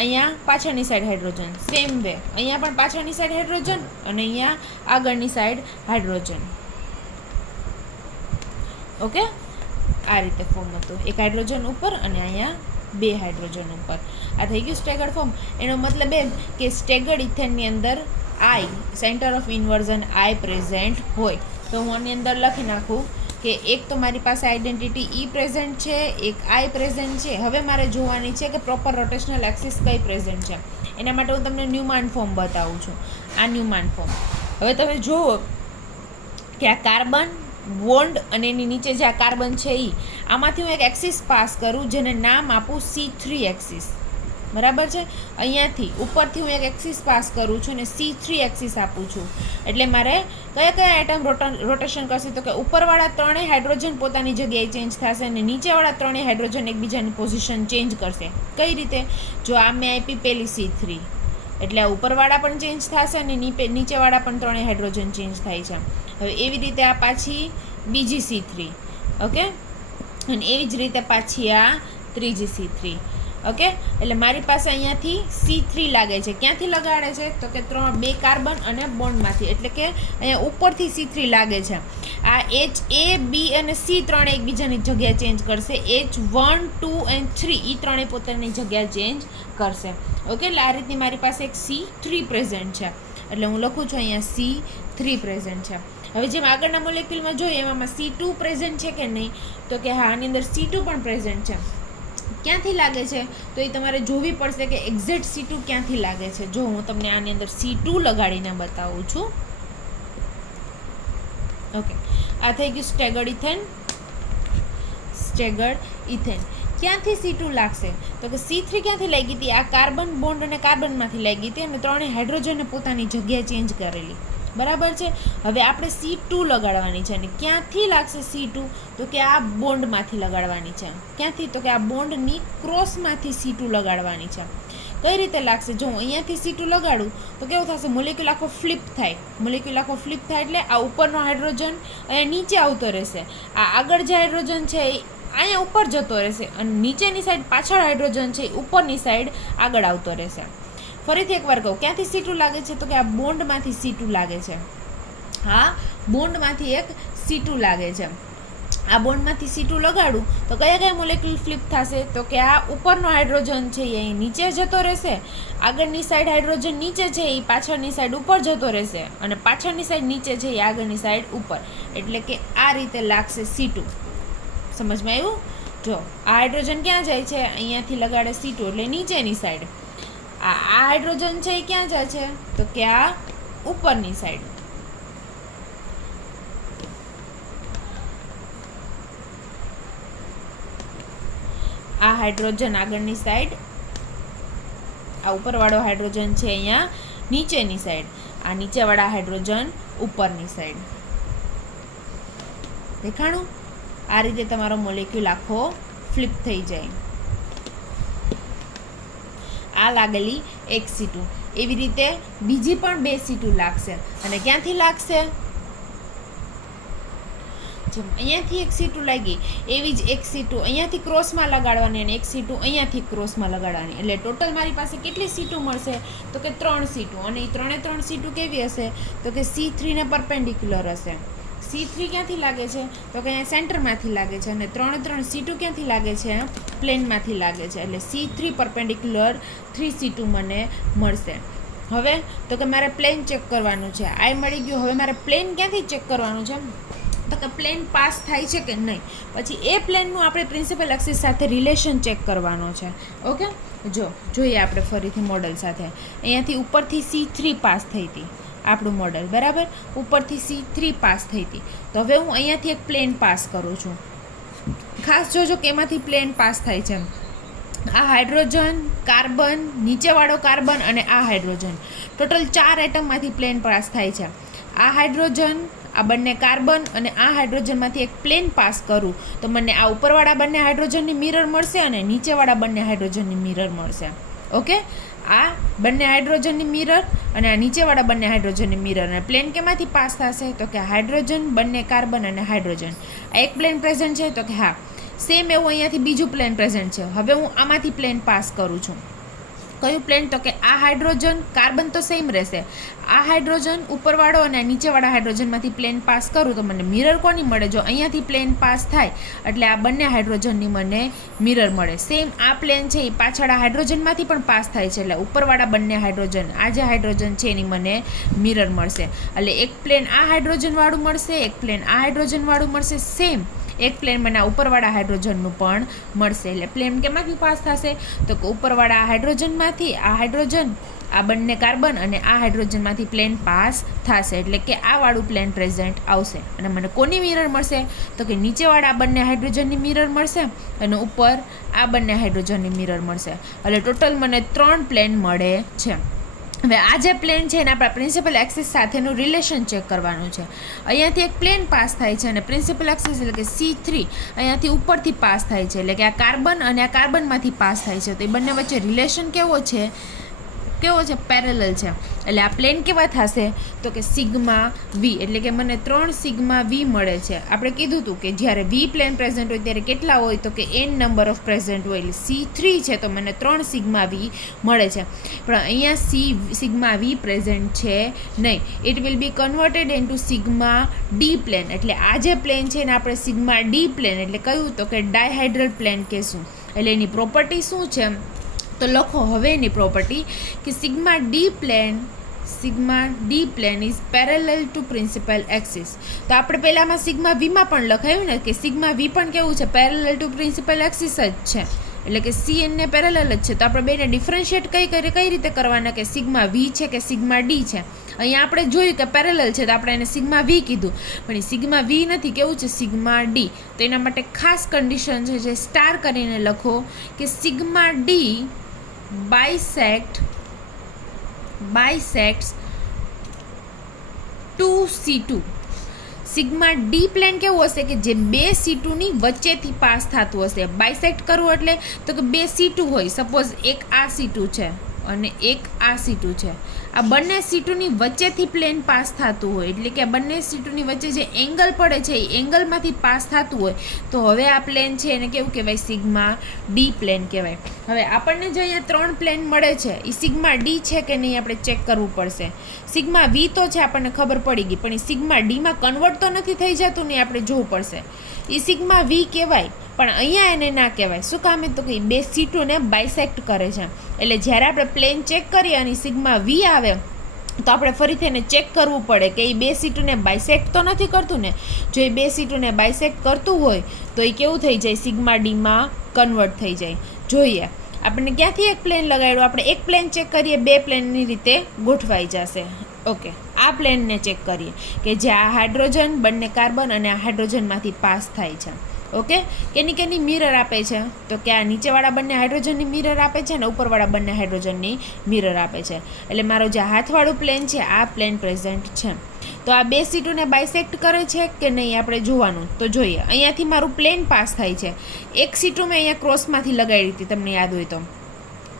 અહીંયા પાછળની સાઈડ હાઇડ્રોજન. સેમ વે અહીંયા પણ પાછળની સાઈડ હાઇડ્રોજન અને અહીંયા આગળની સાઈડ હાઇડ્રોજન. ઓકે, આ રીતે ફોર્મ હતું. એક હાઇડ્રોજન ઉપર અને અહીંયા 2 હાઇડ્રોજન ઉપર. આ થઈ ગયું સ્ટેગર્ડ ફોર્મ. એનો મતલબ એમ કે સ્ટેગર્ડ ઇથેનની અંદર I, centre of inversion I present હોય. તો હું આની અંદર લખી નાખું કે એક તો મારી પાસે આઈડેન્ટિટી ઈ પ્રેઝન્ટ છે, એક આઈ પ્રેઝન્ટ છે. હવે મારે જોવાની છે કે પ્રોપર રોટેશનલ એક્સિસ કઈ પ્રેઝન્ટ છે. એના માટે હું તમને ન્યુમાન ફોર્મ બતાવું છું. આ ન્યુમાન ફોર્મ. હવે તમે જુઓ કે આ કાર્બન બોન્ડ અને એની નીચે જે આ કાર્બન છે આમાંથી હું એક એક્સિસ પાસ કરું જેને નામ આપું C3 એક્સિસ. બરાબર છે? અહીંયાથી ઉપરથી હું એક એક્સિસ પાસ કરું છું અને C3 એક્સિસ આપું છું. એટલે મારે કયા કયા આઇટમ રોટેશન કરશે? તો કે ઉપરવાળા ત્રણેય હાઇડ્રોજન પોતાની જગ્યાએ ચેન્જ થશે અને નીચેવાળા ત્રણેય હાઇડ્રોજન એકબીજાની પોઝિશન ચેન્જ કરશે. કઈ રીતે? જો આ મેં આપી પેલી C3, એટલે આ ઉપરવાળા પણ ચેન્જ થશે અને નીચેવાળા પણ ત્રણેય હાઇડ્રોજન ચેન્જ થાય છે. હવે એવી રીતે આ પાછી બીજી C3. ઓકે, અને એવી જ રીતે પાછી આ ત્રીજી C3. ઓકે, એટલે મારી પાસે અહીંયાથી C3 લાગે છે. ક્યાંથી લગાડે છે? તો કે 2 કાર્બન અને બોન્ડમાંથી. એટલે કે અહીંયા ઉપરથી C3 લાગે છે. આ H, A, B અને C ત્રણે એકબીજાની જગ્યા ચેન્જ કરશે. H1, 2 અને 3 એ ત્રણે પોતાની જગ્યા ચેન્જ કરશે. ઓકે, એટલે આ રીતની મારી પાસે એક C3 પ્રેઝન્ટ છે. એટલે હું લખું છું અહીંયા C3 પ્રેઝન્ટ છે. હવે જેમ આગળના મોલેક્યુલમાં જોઈએ એમાં C2 પ્રેઝન્ટ છે કે નહીં? તો કે હા, આની અંદર C2 પણ પ્રેઝન્ટ છે. ક્યાંથી લાગે છે? તો એ તમારે જોવી પડશે કે એક્ઝેક્ટ C2 ક્યાંથી લાગે છે. જો હું તમને આની અંદર C2 લગાડીને બતાવું છું. ઓકે, આ થઈ ગયું સ્ટેગર્ડ ઇથેન. ક્યાંથી C2 લાગશે? તો કે C3 ક્યાંથી લાગી હતી? આ કાર્બન બોન્ડ અને કાર્બનમાંથી લાગી હતી અને ત્રણેય હાઇડ્રોજને પોતાની જગ્યા ચેન્જ કરેલી. બરાબર છે? હવે આપણે C2 લગાડવાની છે. અને ક્યાંથી લાગશે C2? તો કે આ બોન્ડમાંથી લગાડવાની છે. ક્યાંથી? તો કે આ બોન્ડની ક્રોસમાંથી C2 લગાડવાની છે. કઈ રીતે લાગશે? જો હું અહીંયાથી C2 લગાડું તો કેવું થશે? મોલેક્યુલ આખો ફ્લિપ થાય. મોલેક્યુલ આખો ફ્લિપ થાય એટલે આ ઉપરનો હાઇડ્રોજન અહીંયા નીચે આવતો રહેશે. આ આગળ જે હાઇડ્રોજન છે એ અહીંયા ઉપર જતો રહેશે અને નીચેની સાઈડ પાછળ હાઇડ્રોજન છે એ ઉપરની સાઈડ આગળ આવતો રહેશે. ફરીથી એકવાર કહું, ક્યાંથી C2 લાગે છે? તો કે આ બોન્ડમાંથી C2 લાગે છે. હા, બોન્ડમાંથી એક C2 લાગે છે. આ બોન્ડમાંથી C2 લગાડું તો કયા કયા મોલેક્યુલ ફ્લિપ થશે? તો કે આ ઉપરનો હાઇડ્રોજન છે એ અહીં નીચે જતો રહેશે, આગળની સાઈડ હાઇડ્રોજન નીચે છે એ પાછળની સાઈડ ઉપર જતો રહેશે અને પાછળની સાઈડ નીચે છે એ આગળની સાઈડ ઉપર. એટલે કે આ રીતે લાગશે C2. સમજમાં આવ્યું? જો આ હાઇડ્રોજન ક્યાં જાય છે? અહીંયાથી લગાડે C2 એટલે નીચેની સાઈડ. આ હાઇડ્રોજન છે એ ક્યાં જાય છે? તો કે આ ઉપરની સાઈડ. આ હાઇડ્રોજન આગળની સાઈડ, આ ઉપરવાળો હાઇડ્રોજન છે અહીંયા નીચેની સાઈડ, આ નીચેવાળા હાઇડ્રોજન ઉપરની સાઈડ. દેખાણું? આ રીતે તમારો મોલેક્યુલ આખો ફ્લિપ થઈ જાય. આ લાગેલી એક C2. એવી રીતે બીજી પણ 2 C2 લાગશે. અને ક્યાંથી લાગશે? જેમ અહીંયાથી એક C2 લાગી એવી જ એક C2 અહીંયાથી ક્રોસમાં લગાડવાની અને એક C2 અહીંયાથી ક્રોસમાં લગાડવાની. એટલે ટોટલ મારી પાસે કેટલી C2 મળશે? તો કે 3 C2. અને એ 3 C2 કેવી હશે? તો કે C3 ને પરપેન્ડિક્યુલર હશે. C3 ક્યાંથી લાગે છે? તો કે અહીંયા સેન્ટરમાંથી લાગે છે. અને 3 C2 ક્યાંથી લાગે છે? પ્લેનમાંથી લાગે છે. એટલે C3 પરપેન્ડિક્યુલર 3 C2 મને મળશે. હવે તો કે મારે પ્લેન ચેક કરવાનું છે. આ મળી ગયું. હવે મારે પ્લેન ક્યાંથી ચેક કરવાનું છે? તો કે પ્લેન પાસ થાય છે કે નહીં. પછી એ પ્લેનનું આપણે પ્રિન્સિપલ એક્સિસ સાથે રિલેશન ચેક કરવાનો છે. ઓકે, જોઈએ આપણે ફરીથી મોડલ સાથે. અહીંયાથી ઉપરથી C3 પાસ થઈ હતી આપણું મોડલ, બરાબર? ઉપરથી C3 પાસ થઈ હતી. તો હવે હું અહીંયાથી એક પ્લેન પાસ કરું છું. ખાસ જોજો કે એમાંથી પ્લેન પાસ થાય છે. આ હાઇડ્રોજન, કાર્બન, નીચેવાળો કાર્બન અને આ હાઇડ્રોજન, ટોટલ 4 એટમમાંથી પ્લેન પાસ થાય છે. આ હાઇડ્રોજન, આ બંને કાર્બન અને આ હાઇડ્રોજનમાંથી એક પ્લેન પાસ કરું તો મને આ ઉપરવાળા બંને હાઇડ્રોજનની મિરર મળશે અને નીચેવાળા બંને હાઇડ્રોજનની મિરર મળશે. ઓકે, આ બંને હાઇડ્રોજનની મિરર અને આ નીચેવાળા બંને હાઇડ્રોજનની મિરર. અને પ્લેન કેમાંથી પાસ થશે? તો કે હાઇડ્રોજન, બંને કાર્બન અને હાઇડ્રોજન. આ એક પ્લેન પ્રેઝન્ટ છે? તો કે હા. સેમ એવું અહીંયાથી બીજું પ્લેન પ્રેઝન્ટ છે. હવે હું આમાંથી પ્લેન પાસ કરું છું. કયું પ્લેન? તો કે આ હાઇડ્રોજન, કાર્બન તો સેમ રહેશે. આ હાઇડ્રોજન ઉપરવાળો અને નીચેવાળા હાઇડ્રોજનમાંથી પ્લેન પાસ કરું તો મને મિરર કોની મળે? જો અહીંયાથી પ્લેન પાસ થાય એટલે આ બંને હાઇડ્રોજનની મને મિરર મળે. સેમ આ પ્લેન છે એ પાછળ આ હાઇડ્રોજનમાંથી પણ પાસ થાય છે એટલે ઉપરવાળા બંને હાઇડ્રોજન, આ જે હાઇડ્રોજન છે એની મને મિરર મળશે. એટલે એક પ્લેન આ હાઇડ્રોજનવાળું મળશે, એક પ્લેન આ હાઇડ્રોજનવાળું મળશે. સેમ એક પ્લેન મને આ ઉપરવાળા હાઇડ્રોજનનું પણ મળશે. એટલે પ્લેન કેમાંથી પાસ થશે? તો કે ઉપરવાળા હાઇડ્રોજનમાંથી આ હાઇડ્રોજન, આ બંને કાર્બન અને આ હાઇડ્રોજનમાંથી પ્લેન પાસ થશે. એટલે કે આ વાળું પ્લેન પ્રેઝન્ટ આવશે. અને મને કોની મિરર મળશે? તો કે નીચેવાળા આ બંને હાઇડ્રોજનની મિરર મળશે અને ઉપર આ બંને હાઇડ્રોજનની મિરર મળશે. એટલે ટોટલ મને 3 પ્લેન મળે છે. હવે આ જે પ્લેન છે એને આપણા પ્રિન્સિપલ એક્સિસ સાથેનું રિલેશન ચેક કરવાનું છે. અહીંયાથી એક પ્લેન પાસ થાય છે અને પ્રિન્સિપલ એક્સિસ એટલે કે C3 અહીંયાથી ઉપરથી પાસ થાય છે. એટલે કે આ કાર્બન અને આ કાર્બનમાંથી પાસ થાય છે. તો એ બંને વચ્ચે રિલેશન કેવો છે? પેરેલલ છે. એટલે આ પ્લેન કેવા થશે? તો કે સિગ્મા વી. એટલે કે મને 3 સિગ્મા વી મળે છે. આપણે કીધું હતું કે જ્યારે વી પ્લેન પ્રેઝન્ટ હોય ત્યારે કેટલા હોય? તો કે n નંબર ઓફ પ્રેઝન્ટ હોય. એટલે C3 છે તો મને 3 સિગ્મા વી મળે છે. પણ અહીંયા સિગ્મા વી પ્રેઝન્ટ છે નહીં. It will be converted into sigma d plane. એટલે આ જે પ્લેન છે એને આપણે સિગ્મા ડી પ્લેન એટલે કયું? તો કે ડાયહાઇડ્રલ પ્લેન કહેશું. એટલે એની પ્રોપર્ટી શું છે? તો લખો હવે એની પ્રોપર્ટી કે sigma d plane is parallel to principal axis. તો આપણે પહેલામાં સિગ્મા વીમાં પણ લખાયું ને કે સિગ્મા વી પણ કેવું છે? પેરેલલ ટુ પ્રિન્સિપલ એક્સિસ જ છે. એટલે કે CN ને પેરેલલ જ છે. તો આપણે બેને ડિફરન્શિએટ કઈ રીતે કરવાના કે સિગ્મા વી છે કે સિગ્મા ડી છે? અહીંયા આપણે જોયું કે પેરેલલ છે તો આપણે એને સિગ્મા વી કીધું, પણ એ સિગ્મા વી નથી, કેવું છે? Sigma D. તો એના માટે ખાસ કન્ડિશન છે જે સ્ટાર કરીને લખો કે sigma D bisects 2C2. Sigma d plane કેવું હશે? કે જે 2 C2 ની વચ્ચેથી પાસ થતું હશે. બાયસેક્ટ કરવું એટલે તો કે 2 C2 હોય. સપોઝ એક આ C2 છે, અને એક આ C2 છે. આ બંને C2ની વચ્ચેથી પ્લેન પાસ થતું હોય, એટલે કે આ બંને C2ની વચ્ચે જે એંગલ પડે છે એ એંગલમાંથી પાસ થતું હોય, તો હવે આ પ્લેન છે એને કેવું કહેવાય? સિગ્મા ડી પ્લેન કહેવાય. હવે આપણને જે અહીંયા 3 પ્લેન મળે છે એ સિગ્મા ડી છે કે નહીં આપણે ચેક કરવું પડશે. સિગ્મા વી તો છે, આપણને ખબર પડી ગઈ, પણ એ સિગ્મા ડીમાં કન્વર્ટ તો નથી થઈ જતું ને, આપણે જોવું પડશે. એ સિગ્મા વી કહેવાય, પણ અહીંયા એને ના કહેવાય. શું કામ? તો કે બે C2ને બાયસેક્ટ કરે છે. એટલે જ્યારે આપણે પ્લેન ચેક કરીએ અને સિગ્મા વી આવે તો આપણે ફરીથી એને ચેક કરવું પડે કે એ બે C2ને બાયસેક્ટ તો નથી કરતું ને. જો એ બે C2ને બાયસેક્ટ કરતું હોય તો એ કેવું થઈ જાય? સિગ્મા ડીમાં કન્વર્ટ થઈ જાય. જોઈએ આપણે ક્યાંથી એક પ્લેન લગાડ્યું, આપણે એક પ્લેન ચેક કરીએ, બે પ્લેનની રીતે ગોઠવાઈ જશે. ઓકે, આ પ્લેનને ચેક કરીએ કે જે આ હાઇડ્રોજન, બંને કાર્બન અને આ હાઇડ્રોજનમાંથી પાસ થાય છે. ઓકે, કેની મિરર આપે છે? તો કે આ નીચેવાળા બંને હાઇડ્રોજનની મિરર આપે છે અને ઉપરવાળા બંને હાઇડ્રોજનની મિરર આપે છે. એટલે મારો જે હાથવાળું પ્લેન છે આ પ્લેન પ્રેઝન્ટ છે. તો આ બે C2ને બાયસેક્ટ કરે છે કે નહીં આપણે જોવાનું. તો જોઈએ, અહીંયાથી મારું પ્લેન પાસ થાય છે. એક C2 મેં અહીંયા ક્રોસમાંથી લગાડી હતી, તમને યાદ હોય તો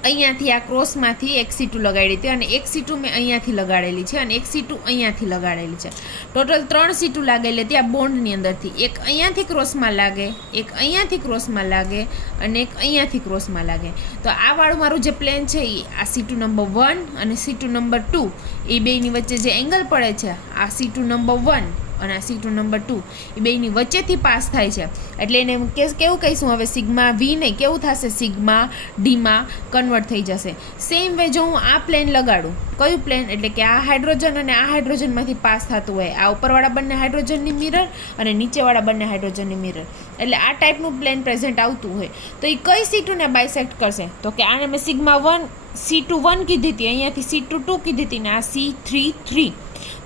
અહીંયાથી આ ક્રોસમાંથી એક C2 લગાડી હતી અને એક C2 મેં અહીંયાથી લગાડેલી છે અને એક C2 અહીંયાથી લગાડેલી છે. ટોટલ 3 C2 લાગેલી હતી આ બોન્ડની અંદરથી. એક અહીંયાથી ક્રોસમાં લાગે, એક અહીંયાથી ક્રોસમાં લાગે અને એક અહીંયાથી ક્રોસમાં લાગે. તો આ વાળું મારું જે પ્લેન છે એ આ C2 નંબર 1 અને C2 નંબર 2 એ બેની વચ્ચે જે એંગલ પડે છે આ C2 નંબર 1 અને આ C2 નંબર 2 એ બેની વચ્ચેથી પાસ થાય છે. એટલે એને કેવું કહીશું હવે? સિગ્મા વી નહીં, કેવું થશે? સિગ્મા ડીમાં કન્વર્ટ થઈ જશે. સેમ વે જો હું આ પ્લેન લગાડું, કયું પ્લેન? એટલે કે આ હાઇડ્રોજન અને આ હાઇડ્રોજનમાંથી પાસ થતું હોય, આ ઉપરવાળા બંને હાઇડ્રોજનની મિરર અને નીચેવાળા બંને હાઇડ્રોજનની મિરર, એટલે આ ટાઈપનું પ્લેન પ્રેઝન્ટ આવતું હોય તો એ કઈ C2ને બાયસેક્ટ કરશે? તો કે આને મેં સિગ્મા 1 C2 1 કીધી હતી, અહીંયાથી C2 2 કીધી હતી ને આ C3 3.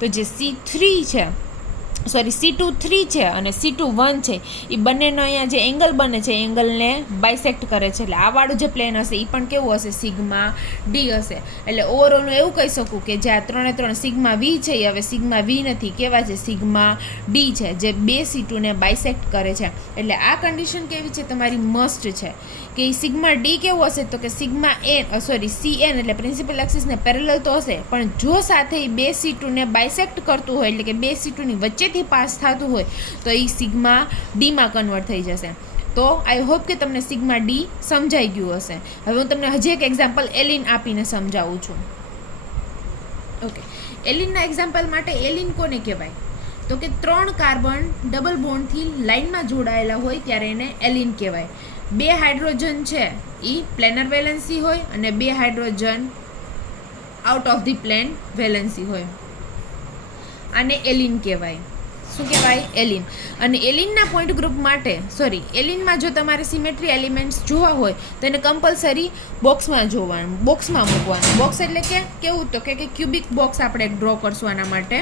તો જે C3 છે C2 3 છે અને C2 1 છે એ બંનેનો અહીંયા જે એંગલ બને છે એંગલને બાયસેક્ટ કરે છે. એટલે આ વાળું જે પ્લેન હશે એ પણ કેવું હશે? સિગ્મા ડી હશે. એટલે ઓવરઓલ એવું કહી શકું કે જે આ 3 સિગ્મા વી છે એ હવે સિગ્મા વી નથી, કેવા છે? સિગ્મા ડી છે, જે બે C2ને બાયસેક્ટ કરે છે. એટલે આ કન્ડિશન કેવી છે? તમારી મસ્ટ છે કે એ સિગ્મા ડી કેવું હશે? તો કે સિગ્મા CN એટલે પ્રિન્સિપલ એક્સિસને પેરેલલ તો હશે, પણ જો સાથે એ બે C2ને બાયસેક્ટ કરતું હોય, એટલે કે બે C2ની વચ્ચેથી પાસ થતું હોય તો એ સિગ્મા ડીમાં કન્વર્ટ થઈ જશે. તો આઈ હોપ કે તમને સિગ્મા ડી સમજાઈ ગયું હશે. હવે હું તમને હજી એક એક્ઝામ્પલ એલિન આપીને સમજાવું છું. ઓકે, એલિનના એક્ઝામ્પલ માટે એલિન કોને કહેવાય? તો કે 3 કાર્બન ડબલ બોન્ડથી લાઇનમાં જોડાયેલા હોય ત્યારે એને એલિન કહેવાય. બે હાઇડ્રોજન છે એ પ્લેનર વેલેન્સી હોય અને બે hydrogen out of the plane valency હોય, આને એલિન કહેવાય. શું કહેવાય? એલિન. અને એલિનના પોઈન્ટ ગ્રુપ માટે એલિનમાં જો તમારે સિમેટ્રી એલિમેન્ટ્સ જોવા હોય તો એને કમ્પલસરી બોક્સમાં જોવાનું, બોક્સમાં મૂકવાનું. બોક્સ એટલે કે કેવું? તો કે ક્યુબિક બોક્સ આપણે ડ્રો કરશું આના માટે.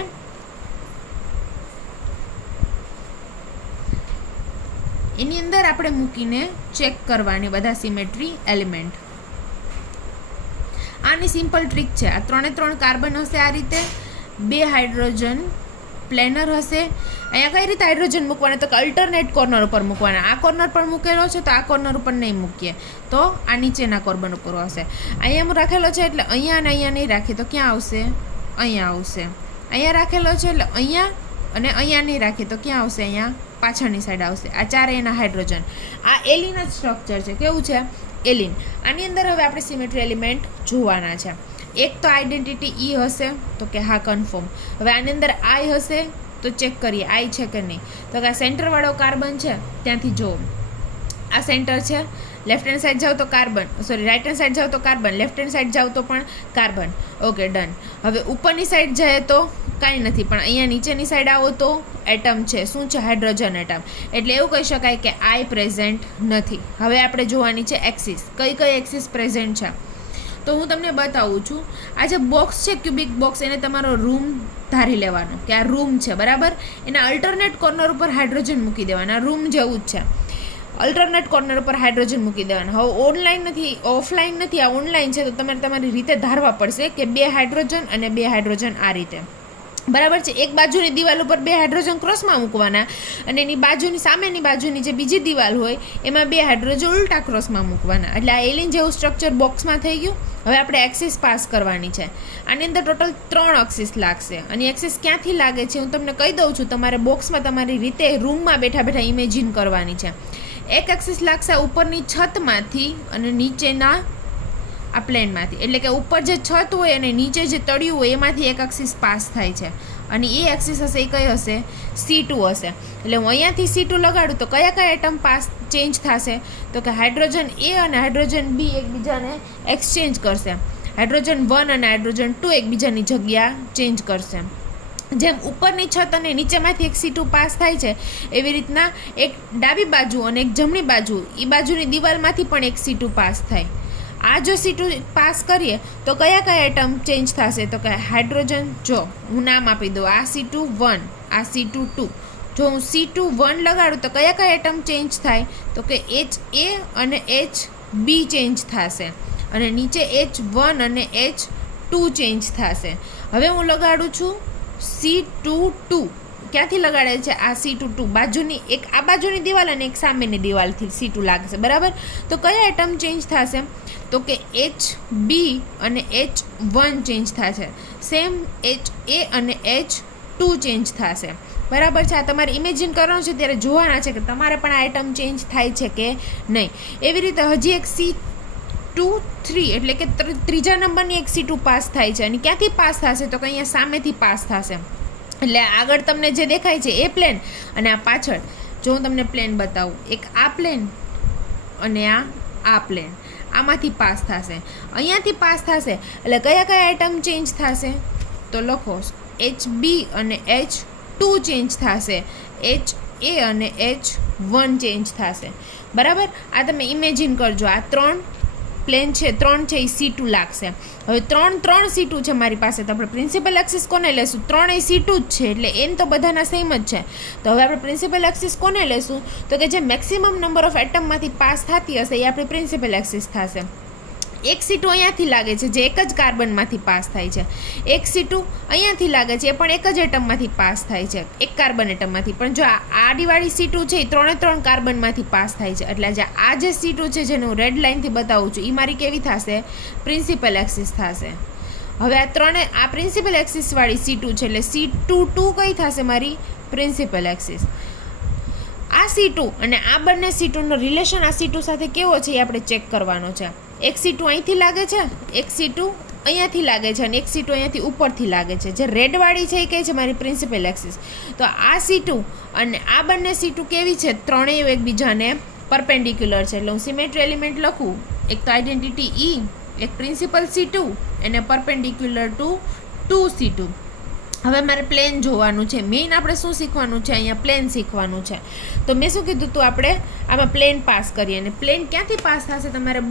એની અંદર આપણે મૂકીને ચેક કરવાની બધા સિમેટ્રી એલિમેન્ટ. આની સિમ્પલ ટ્રીક છે. આ 3 કાર્બન હશે આ રીતે, બે હાઇડ્રોજન પ્લેનર હશે. અહીંયા કઈ રીતે હાઇડ્રોજન મૂકવાના? તો કે અલ્ટરનેટ કોર્નર ઉપર મૂકવાના. આ કોર્નર પર મૂકેલો છે તો આ કોર્નર ઉપર નહીં મૂકીએ, તો આ નીચેના કોર્નર ઉપર હશે. અહીંયા રાખેલો છે એટલે અહીંયા અને અહીંયા નહીં રાખીએ તો ક્યાં આવશે? અહીંયા આવશે. અહીંયા રાખેલો છે એટલે અહીંયા અને અહીંયા નહીં રાખીએ તો ક્યાં આવશે? અહીંયા પાછળની સાઈડ આવશે. આ ચારે એના હાઇડ્રોજન. આ એલિન જ સ્ટ્રક્ચર છે. કેવું છે? એલિન. આની અંદર હવે આપણે સિમેટ્રી એલિમેન્ટ જોવાના છે. એક તો આઈડેન્ટિટી ઈ હશે તો કે હા કન્ફર્મ. હવે આની અંદર આઈ હશે તો ચેક કરીએ આઈ છે કે નહીં. તો કે આ સેન્ટરવાળો કાર્બન છે ત્યાંથી જુઓ, આ સેન્ટર છે. લેફ્ટ હેન્ડ સાઈડ જાઓ તો કાર્બન, રાઈટ હેન્ડ સાઈડ જાઓ તો કાર્બન, લેફ્ટ હેન્ડ સાઈડ જાઓ તો પણ કાર્બન. Okay, done. હવે ઉપરની સાઈડ જાય તો કાંઈ નથી, પણ અહીંયા નીચેની સાઈડ આવો તો એટમ છે. શું છે? Hydrogen atom. એટલે એવું કહી શકાય કે આઈ પ્રેઝન્ટ નથી. હવે આપણે જોવાની છે એક્સિસ. કઈ એક્સિસ પ્રેઝન્ટ છે તો હું તમને બતાવું છું. આ જે બોક્સ છે ક્યુબિક બોક્સ, એને તમારો રૂમ ધારી લેવાનો કે આ રૂમ છે, બરાબર. એના અલ્ટરનેટ કોર્નર ઉપર હાઇડ્રોજન મૂકી દેવાના. રૂમ જેવું જ છે. અલ્ટરનેટ કોર્નર ઉપર હાઇડ્રોજન મૂકી દેવાના. હવે ઓનલાઈન નથી, ઓફલાઈન નથી, આ ઓનલાઈન છે તો તમારે તમારી રીતે ધારવા પડશે કે બે હાઇડ્રોજન અને બે હાઇડ્રોજન આ રીતે. બરાબર છે. એક બાજુની દિવાલ ઉપર 2 હાઇડ્રોજન ક્રોસમાં મૂકવાના અને એની બાજુની સામેની બાજુની જે બીજી દિવાલ હોય એમાં 2 હાઇડ્રોજન ઉલટા ક્રોસમાં મૂકવાના. એટલે આ એલિન જેવું સ્ટ્રક્ચર બોક્સમાં થઈ ગયું. હવે આપણે એક્સિસ પાસ કરવાની છે. આની અંદર ટોટલ 3 એક્સિસ લાગશે અને એક્સિસ ક્યાંથી લાગે છે હું તમને કહી દઉં છું. તમારે બોક્સમાં તમારી રીતે રૂમમાં બેઠા બેઠા ઇમેજિન કરવાની છે. એક એક્સિસ લાગશે ઉપરની છતમાંથી અને નીચેના આ પ્લેનમાંથી. એટલે કે ઉપર જે છત હોય અને નીચે જે તળિયું હોય એમાંથી એક એક્સિસ પાસ થાય છે અને એ એક્સિસ હશે એ કઈ હશે? C2 હશે. એટલે હું અહીંયાથી C2 લગાડું તો કયા કયા એટમ પાસ ચેન્જ થશે? તો કે હાઇડ્રોજન A અને હાઇડ્રોજન B એકબીજાને એક્સચેન્જ કરશે. હાઇડ્રોજન 1 અને હાઇડ્રોજન 2 એકબીજાની જગ્યા ચેન્જ કરશે. જેમ ઉપરની છત અને નીચેમાંથી એક C2 પાસ થાય છે એવી રીતના એક ડાબી બાજુ અને એક જમણી બાજુ એ બાજુની દિવાલમાંથી પણ એક C2 પાસ થાય. આ જો C2 પાસ કરીએ તો કયા કયા એટમ ચેન્જ થશે? તો કે હાઇડ્રોજન, જો હું નામ આપી દઉં, આ C2 1, આ C2 2. જો હું C2 1 લગાડું તો કયા કયા એટમ ચેન્જ થાય? તો કે HA અને HB ચેન્જ થશે અને નીચે H1 અને H2 ચેન્જ થશે. હવે હું લગાડું છું C2 2. ક્યાંથી લગાડે છે? આ C2 2 બાજુની એક આ બાજુની દિવાલ અને એક સામેની દિવાલથી C2 લાગશે. બરાબર. તો કયા એટમ ચેન્જ થશે? તો કે HB અને H1 ચેન્જ થશે. સેમ HA અને H2 ચેન્જ થશે. બરાબર છે. આ તમારે ઇમેજિન કરવાનું છે ત્યારે જોવાના છે કે તમારે પણ આ આઇટમ ચેન્જ થાય છે કે નહીં. એવી રીતે હજી એક C2 3 એટલે કે ત્રીજા નંબરની એક C2 પાસ થાય છે અને ક્યાંથી પાસ થશે? તો કે અહીંયા સામેથી પાસ થશે. એટલે આગળ તમને જે દેખાય છે એ પ્લેન અને આ પાછળ જો હું તમને પ્લેન બતાવું, એક આ પ્લેન અને આ પ્લેન આમાંથી પાસ થશે. અહીંયાથી પાસ થશે એટલે કયા કયા આઇટમ ચેન્જ થશે? તો લખો HB અને H2 ચેન્જ થશે, HA અને H1 ચેન્જ થશે. બરાબર. આ તમે ઇમેજિન કરજો. આ 3 પ્લેન છે, 3 છે એ C2 લાગશે. હવે 3 C2 છે મારી પાસે, તો આપણે પ્રિન્સિપલ એક્સિસ કોને લેશું? 3 એ C2 જ છે એટલે n તો બધાના સેમ જ છે. તો હવે આપણે પ્રિન્સિપલ એક્સિસ કોને લેશું? તો કે જે મેક્સિમમ નંબર ઓફ એટમમાંથી પાસ થતી હશે એ આપણી પ્રિન્સિપલ એક્સિસ થશે. એક C2 અહીંયાથી લાગે છે જે એક જ કાર્બનમાંથી પાસ થાય છે. એક C2 અહીંયાથી લાગે છે એ પણ એક જ એટમમાંથી પાસ થાય છે, એક કાર્બન એટમમાંથી. પણ જો આ આડીવાળી C2 છે એ 3 કાર્બનમાંથી પાસ થાય છે. એટલે આ જે C2 છે જેને હું રેડ લાઇનથી બતાવું છું એ મારી કેવી થશે? પ્રિન્સિપલ એક્સિસ થશે. હવે આ પ્રિન્સિપલ એક્સિસવાળી C2 છે એટલે C2 2 કઈ થશે? મારી પ્રિન્સિપલ એક્સિસ. આ C2 અને આ બંને C2નો રિલેશન આ C2 સાથે કેવો છે એ આપણે ચેક કરવાનો છે. એક C2 અહીંથી લાગે છે, એક C2 અહીંયાથી લાગે છે અને એક C2 અહીંયાથી ઉપરથી લાગે છે. જે રેડવાળી છે એ કહે છે મારી પ્રિન્સિપલ એક્સિસ. તો આ C2 અને આ બંને C2 કેવી છે? ત્રણેય એકબીજાને પરપેન્ડિક્યુલર છે. એટલે હું સિમેટ્રી એલિમેન્ટ લખું, એક તો આઇડેન્ટિટી E, એક પ્રિન્સિપલ C2 અને પરપેન્ડિક્યુલર ટુ 2C2. હવે મારે પ્લેન જોવાનું છે. મેઇન આપણે શું શીખવાનું છે? અહીંયા પ્લેન શીખવાનું છે. તો મેં શું કીધું હતું? આપણે આમાં પ્લેન પાસ કરીએ અને પ્લેન ક્યાંથી પાસ થશે તમારે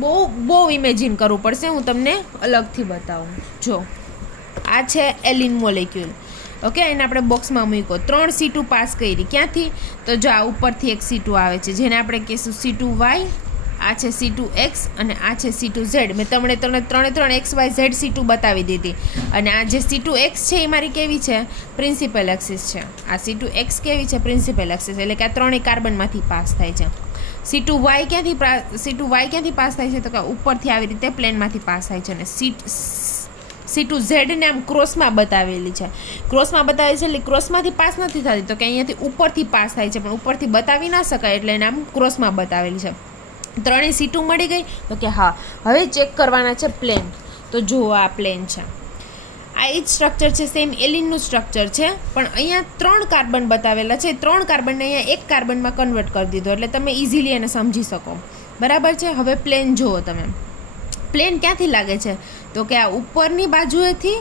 બહુ ઇમેજિન કરવું પડશે. હું તમને અલગથી બતાવું. જો આ છે એલિન મોલેક્યુલ. ઓકે, એને આપણે બોક્સમાં મૂક્યો. 3 C2 પાસ કરી. ક્યાંથી? તો જો આ ઉપરથી એક C2 આવે છે જેને આપણે કહીશું C2Y. આ છે C2X અને આ છે C2Z. મેં તમને 3 XYZ C2 બતાવી દીધી. અને આ જે C2X છે એ મારી કેવી છે? પ્રિન્સિપલ એક્સિસ છે. આ C2X કેવી છે? Principal axis. એટલે કે આ 3 કાર્બનમાંથી પાસ થાય છે. C2Y ક્યાંથી પાસ થાય છે? તો કે ઉપરથી આવી રીતે પ્લેનમાંથી પાસ થાય છે. અને C2Z ને આમ ક્રોસમાં બતાવેલી છે. ક્રોસમાં બતાવેલી છે એટલે ક્રોસમાંથી પાસ નથી થતી, તો કે અહીંયાથી ઉપરથી પાસ થાય છે પણ ઉપરથી બતાવી ના શકાય એટલે એને આમ ક્રોસમાં બતાવેલી છે. 3 C2 મળી ગઈ. તો કે હા, હવે ચેક કરવાના છે પ્લેન. તો જુઓ આ પ્લેન છે. આ એ જ સ્ટ્રક્ચર છે, સેમ એલિનનું સ્ટ્રક્ચર છે પણ અહીંયા 3 કાર્બન બતાવેલા છે. 3 કાર્બનને અહીંયા 1 કાર્બનમાં કન્વર્ટ કરી દીધો એટલે તમે ઇઝીલી એને સમજી શકો. બરાબર છે. હવે પ્લેન જુઓ તમે. પ્લેન ક્યાંથી લાગે છે? તો કે આ ઉપરની બાજુએથી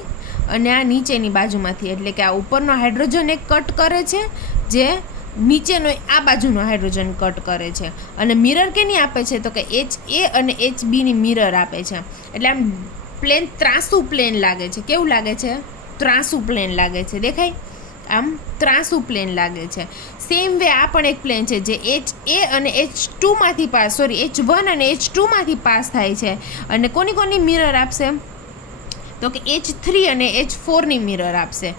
અને આ નીચેની બાજુમાંથી. એટલે કે આ ઉપરનો હાઇડ્રોજન એક કટ કરે છે જે નીચેનો આ બાજુનો હાઇડ્રોજન કટ કરે છે. અને મિરર કેની આપે છે? તો કે HA અને HB ની મિરર આપે છે. એટલે આમ પ્લેન ત્રાસુ પ્લેન લાગે છે. કેવું લાગે છે? ત્રાસુ પ્લેન લાગે છે. દેખાય? આમ ત્રાસુ પ્લેન લાગે છે. સેમ વે આ પણ એક પ્લેન છે જે HA અને H2 માંથી H1 અને H2 માંથી પાસ થાય છે. અને કોની મિરર આપશે? તો કે H3 અને H4 ની મિરર આપશે.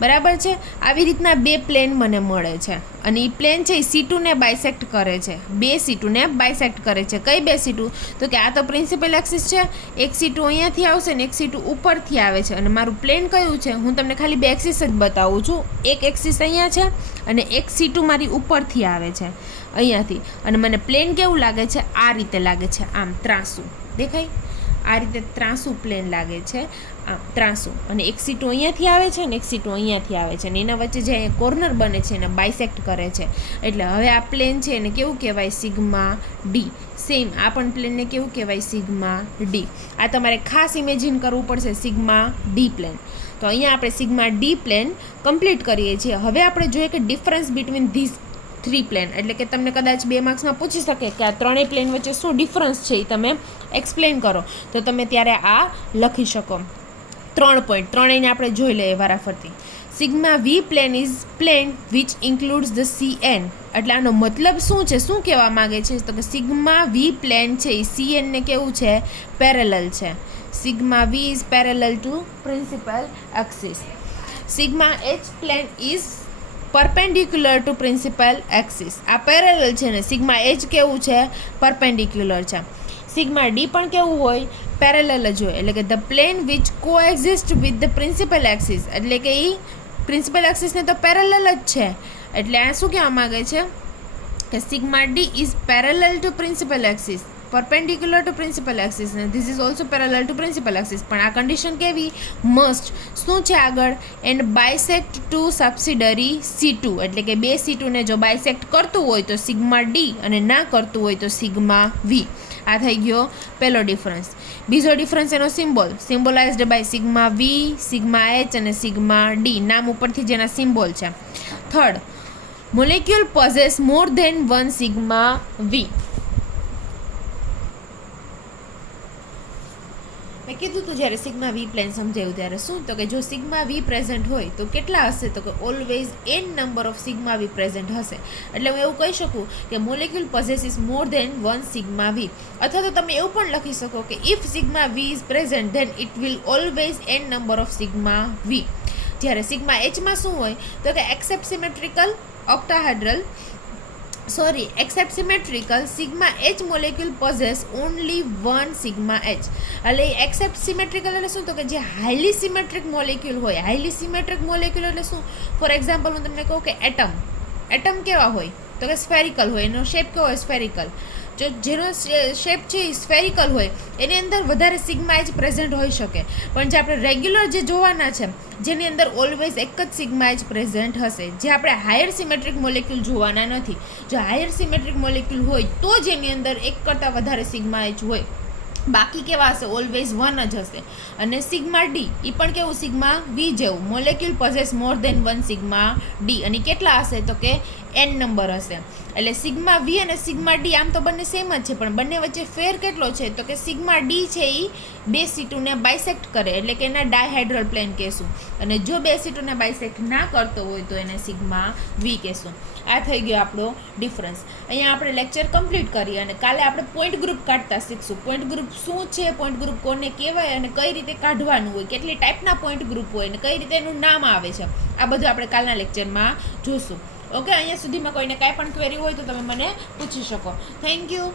બરાબર છે. આવી રીતના બે પ્લેન મને મળે છે અને એ પ્લેન છે એ C2 ને બાયસેક્ટ કરે છે, બે C2 ને બાયસેક્ટ કરે છે. કઈ બે C2? તો કે આ તો પ્રિન્સિપલ એક્સિસ છે, એક C2 અહીંયાથી આવશે ને એક C2 ઉપરથી આવે છે. અને મારું પ્લેન કયું છે, હું તમને ખાલી બે એક્સિસ જ બતાવું છું. એક એક્સિસ અહીંયા છે અને એક C2 મારી ઉપરથી આવે છે અહીંયાથી. અને મને પ્લેન કેવું લાગે છે? આ રીતે લાગે છે, આમ ત્રાસું દેખાય, આ રીતે ત્રાસું પ્લેન લાગે છે, આમ ત્રાસું. અને એક C2 અહીંયાથી આવે છે ને એક C2 અહીંયાથી આવે છે અને એના વચ્ચે જે કોર્નર બને છે એને બાયસેક્ટ કરે છે. એટલે હવે આ પ્લેન છે એને કેવું કહેવાય? Sigma D. સેમ આ પણ પ્લેનને કેવું કહેવાય? Sigma D. આ તમારે ખાસ ઇમેજિન કરવું પડશે, સિગ્મા ડી પ્લેન. તો અહીંયા આપણે સિગ્મા ડી પ્લેન કમ્પ્લીટ કરીએ છીએ. હવે આપણે જોઈએ કે ડિફરન્સ બિટવીન ધીસ 3 પ્લેન, એટલે કે તમને કદાચ 2 માર્ક્સમાં પૂછી શકે કે આ ત્રણેય પ્લેન વચ્ચે શું ડિફરન્સ છે એ તમે એક્સપ્લેન કરો, તો તમે ત્યારે આ લખી શકો. 3 પોઈન્ટ, ત્રણેયને આપણે જોઈ લઈએ વારાફરતી. Sigma v plane is plane which includes the CN. એટલે આનો મતલબ શું છે, શું કહેવા માગે છે? તો કે સિગ્મા વી પ્લેન છે એ CN ને કેવું છે? પેરેલલ છે. Sigma V is parallel to principal axis. Sigma H plane is perpendicular to principal axis. આ પેરેલલ છે ને સિગ્મા એચ કેવું છે? પરપેન્ડિક્યુલર છે. સિગ્મા ડી પણ કેવું હોય? પેરેલલ જ હોય. એટલે કે the plane which coexist with the principal axis, એટલે કે એ પ્રિન્સિપલ એક્સિસને તો પેરેલલ જ છે. એટલે આ શું કહેવા માગે છે કે sigma D is parallel to principal axis, perpendicular to principal axis, and this is also parallel to principal axis. પણ આ કન્ડિશન કેવી? મસ્ટ. શું છે આગળ? And bisect two subsidiary C2, એટલે કે બે C2 ને જો બાયસેક્ટ કરતું હોય તો સિગ્મા ડી અને ના કરતું હોય તો સિગ્મા વી. આ થઈ ગયો પહેલો ડિફરન્સ. બીજો ડિફરન્સ એનો symbol, symbolised by sigma V, sigma H અને સિગ્મા ડી, નામ ઉપરથી જેના સિમ્બોલ છે. Third, molecule possess more than one sigma V. મેં કીધું તું જ્યારે સિગ્મા વી પ્લેન સમજાયું ત્યારે શું, તો કે જો સિગ્મા વી પ્રેઝન્ટ હોય તો કેટલા હશે? તો કે always n number of sigma V present હશે. એટલે હું એવું કહી શકું કે molecule possesses more than one sigma V. અથવા તો તમે એવું પણ લખી શકો કે if sigma V is present then it will always n number of sigma V. જ્યારે સિગ્મા એચમાં શું હોય? તો કે except symmetrical octahedral except symmetrical sigma h molecule possess only one sigma h. એટલે except symmetrical એટલે શું? તો કે જે હાઈલી સિમેટ્રિક મોલેક્યુલ હોય, હાઈલી સિમેટ્રિક મોલેક્યુલ એટલે શું? ફોર એક્ઝામ્પલ હું તમને કહું કે એટમ કેવા હોય? તો કે સ્ફેરિકલ હોય. એનો શેપ કેવો હોય? સ્ફેરિકલ. જો જેનો શેપ છે એ સ્ફેરિકલ હોય એની અંદર વધારે સિગ્મા એચ પ્રેઝન્ટ હોઈ શકે. પણ જે આપણે રેગ્યુલર જે જોવાના છે જેની અંદર ઓલવેઝ એક જ સિગ્મા એચ પ્રેઝન્ટ હશે, જે આપણે હાયર સિમેટ્રિક મોલેક્યુલ જોવાના નથી. જો હાયર સિમેટ્રિક મોલેક્યુલ હોય તો જ એની અંદર એક કરતાં વધારે સિગ્મા એચ હોય. બાકી કેવા હશે? ઓલવેઝ વન જ હશે. અને સિગ્મા ડી એ પણ કેવું? સિગ્મા વી જેવું. Molecule possess more than one sigma D. અને કેટલા હશે? તો કે n નંબર હશે. એટલે સિગ્મા વી અને સિગ્મા ડી આમ તો બંને સેમ જ છે, પણ બંને વચ્ચે ફેર કેટલો છે? તો કે સિગ્મા ડી છે એ બે C2 ને બાયસેક્ટ કરે, એટલે કે એના ડાયહેડ્રલ પ્લેન કહેશું. અને જો બે C2 ને બાયસેક્ટ ના કરતો હોય તો એને સિગ્મા વી કહેશું. આ થઈ ગયો આપણો ડિફરન્સ. અહીંયા આપણે લેક્ચર કમ્પ્લીટ કરીએ અને કાલે આપણે પોઈન્ટ ગ્રુપ કાઢતા શીખશું. પોઈન્ટ ગ્રુપ શું છે, પોઈન્ટ ગ્રુપ કોને કહેવાય અને કઈ રીતે કાઢવાનું હોય, કેટલી ટાઈપના પોઈન્ટ ગ્રુપ હોય અને કઈ રીતે એનું નામ આવે છે, આ બધું આપણે કાલના લેક્ચરમાં જોઈશું. ઓકે, અહીંયા સુધીમાં કોઈને કાંઈ પણ ક્વેરી હોય તો તમે મને પૂછી શકો. Thank you.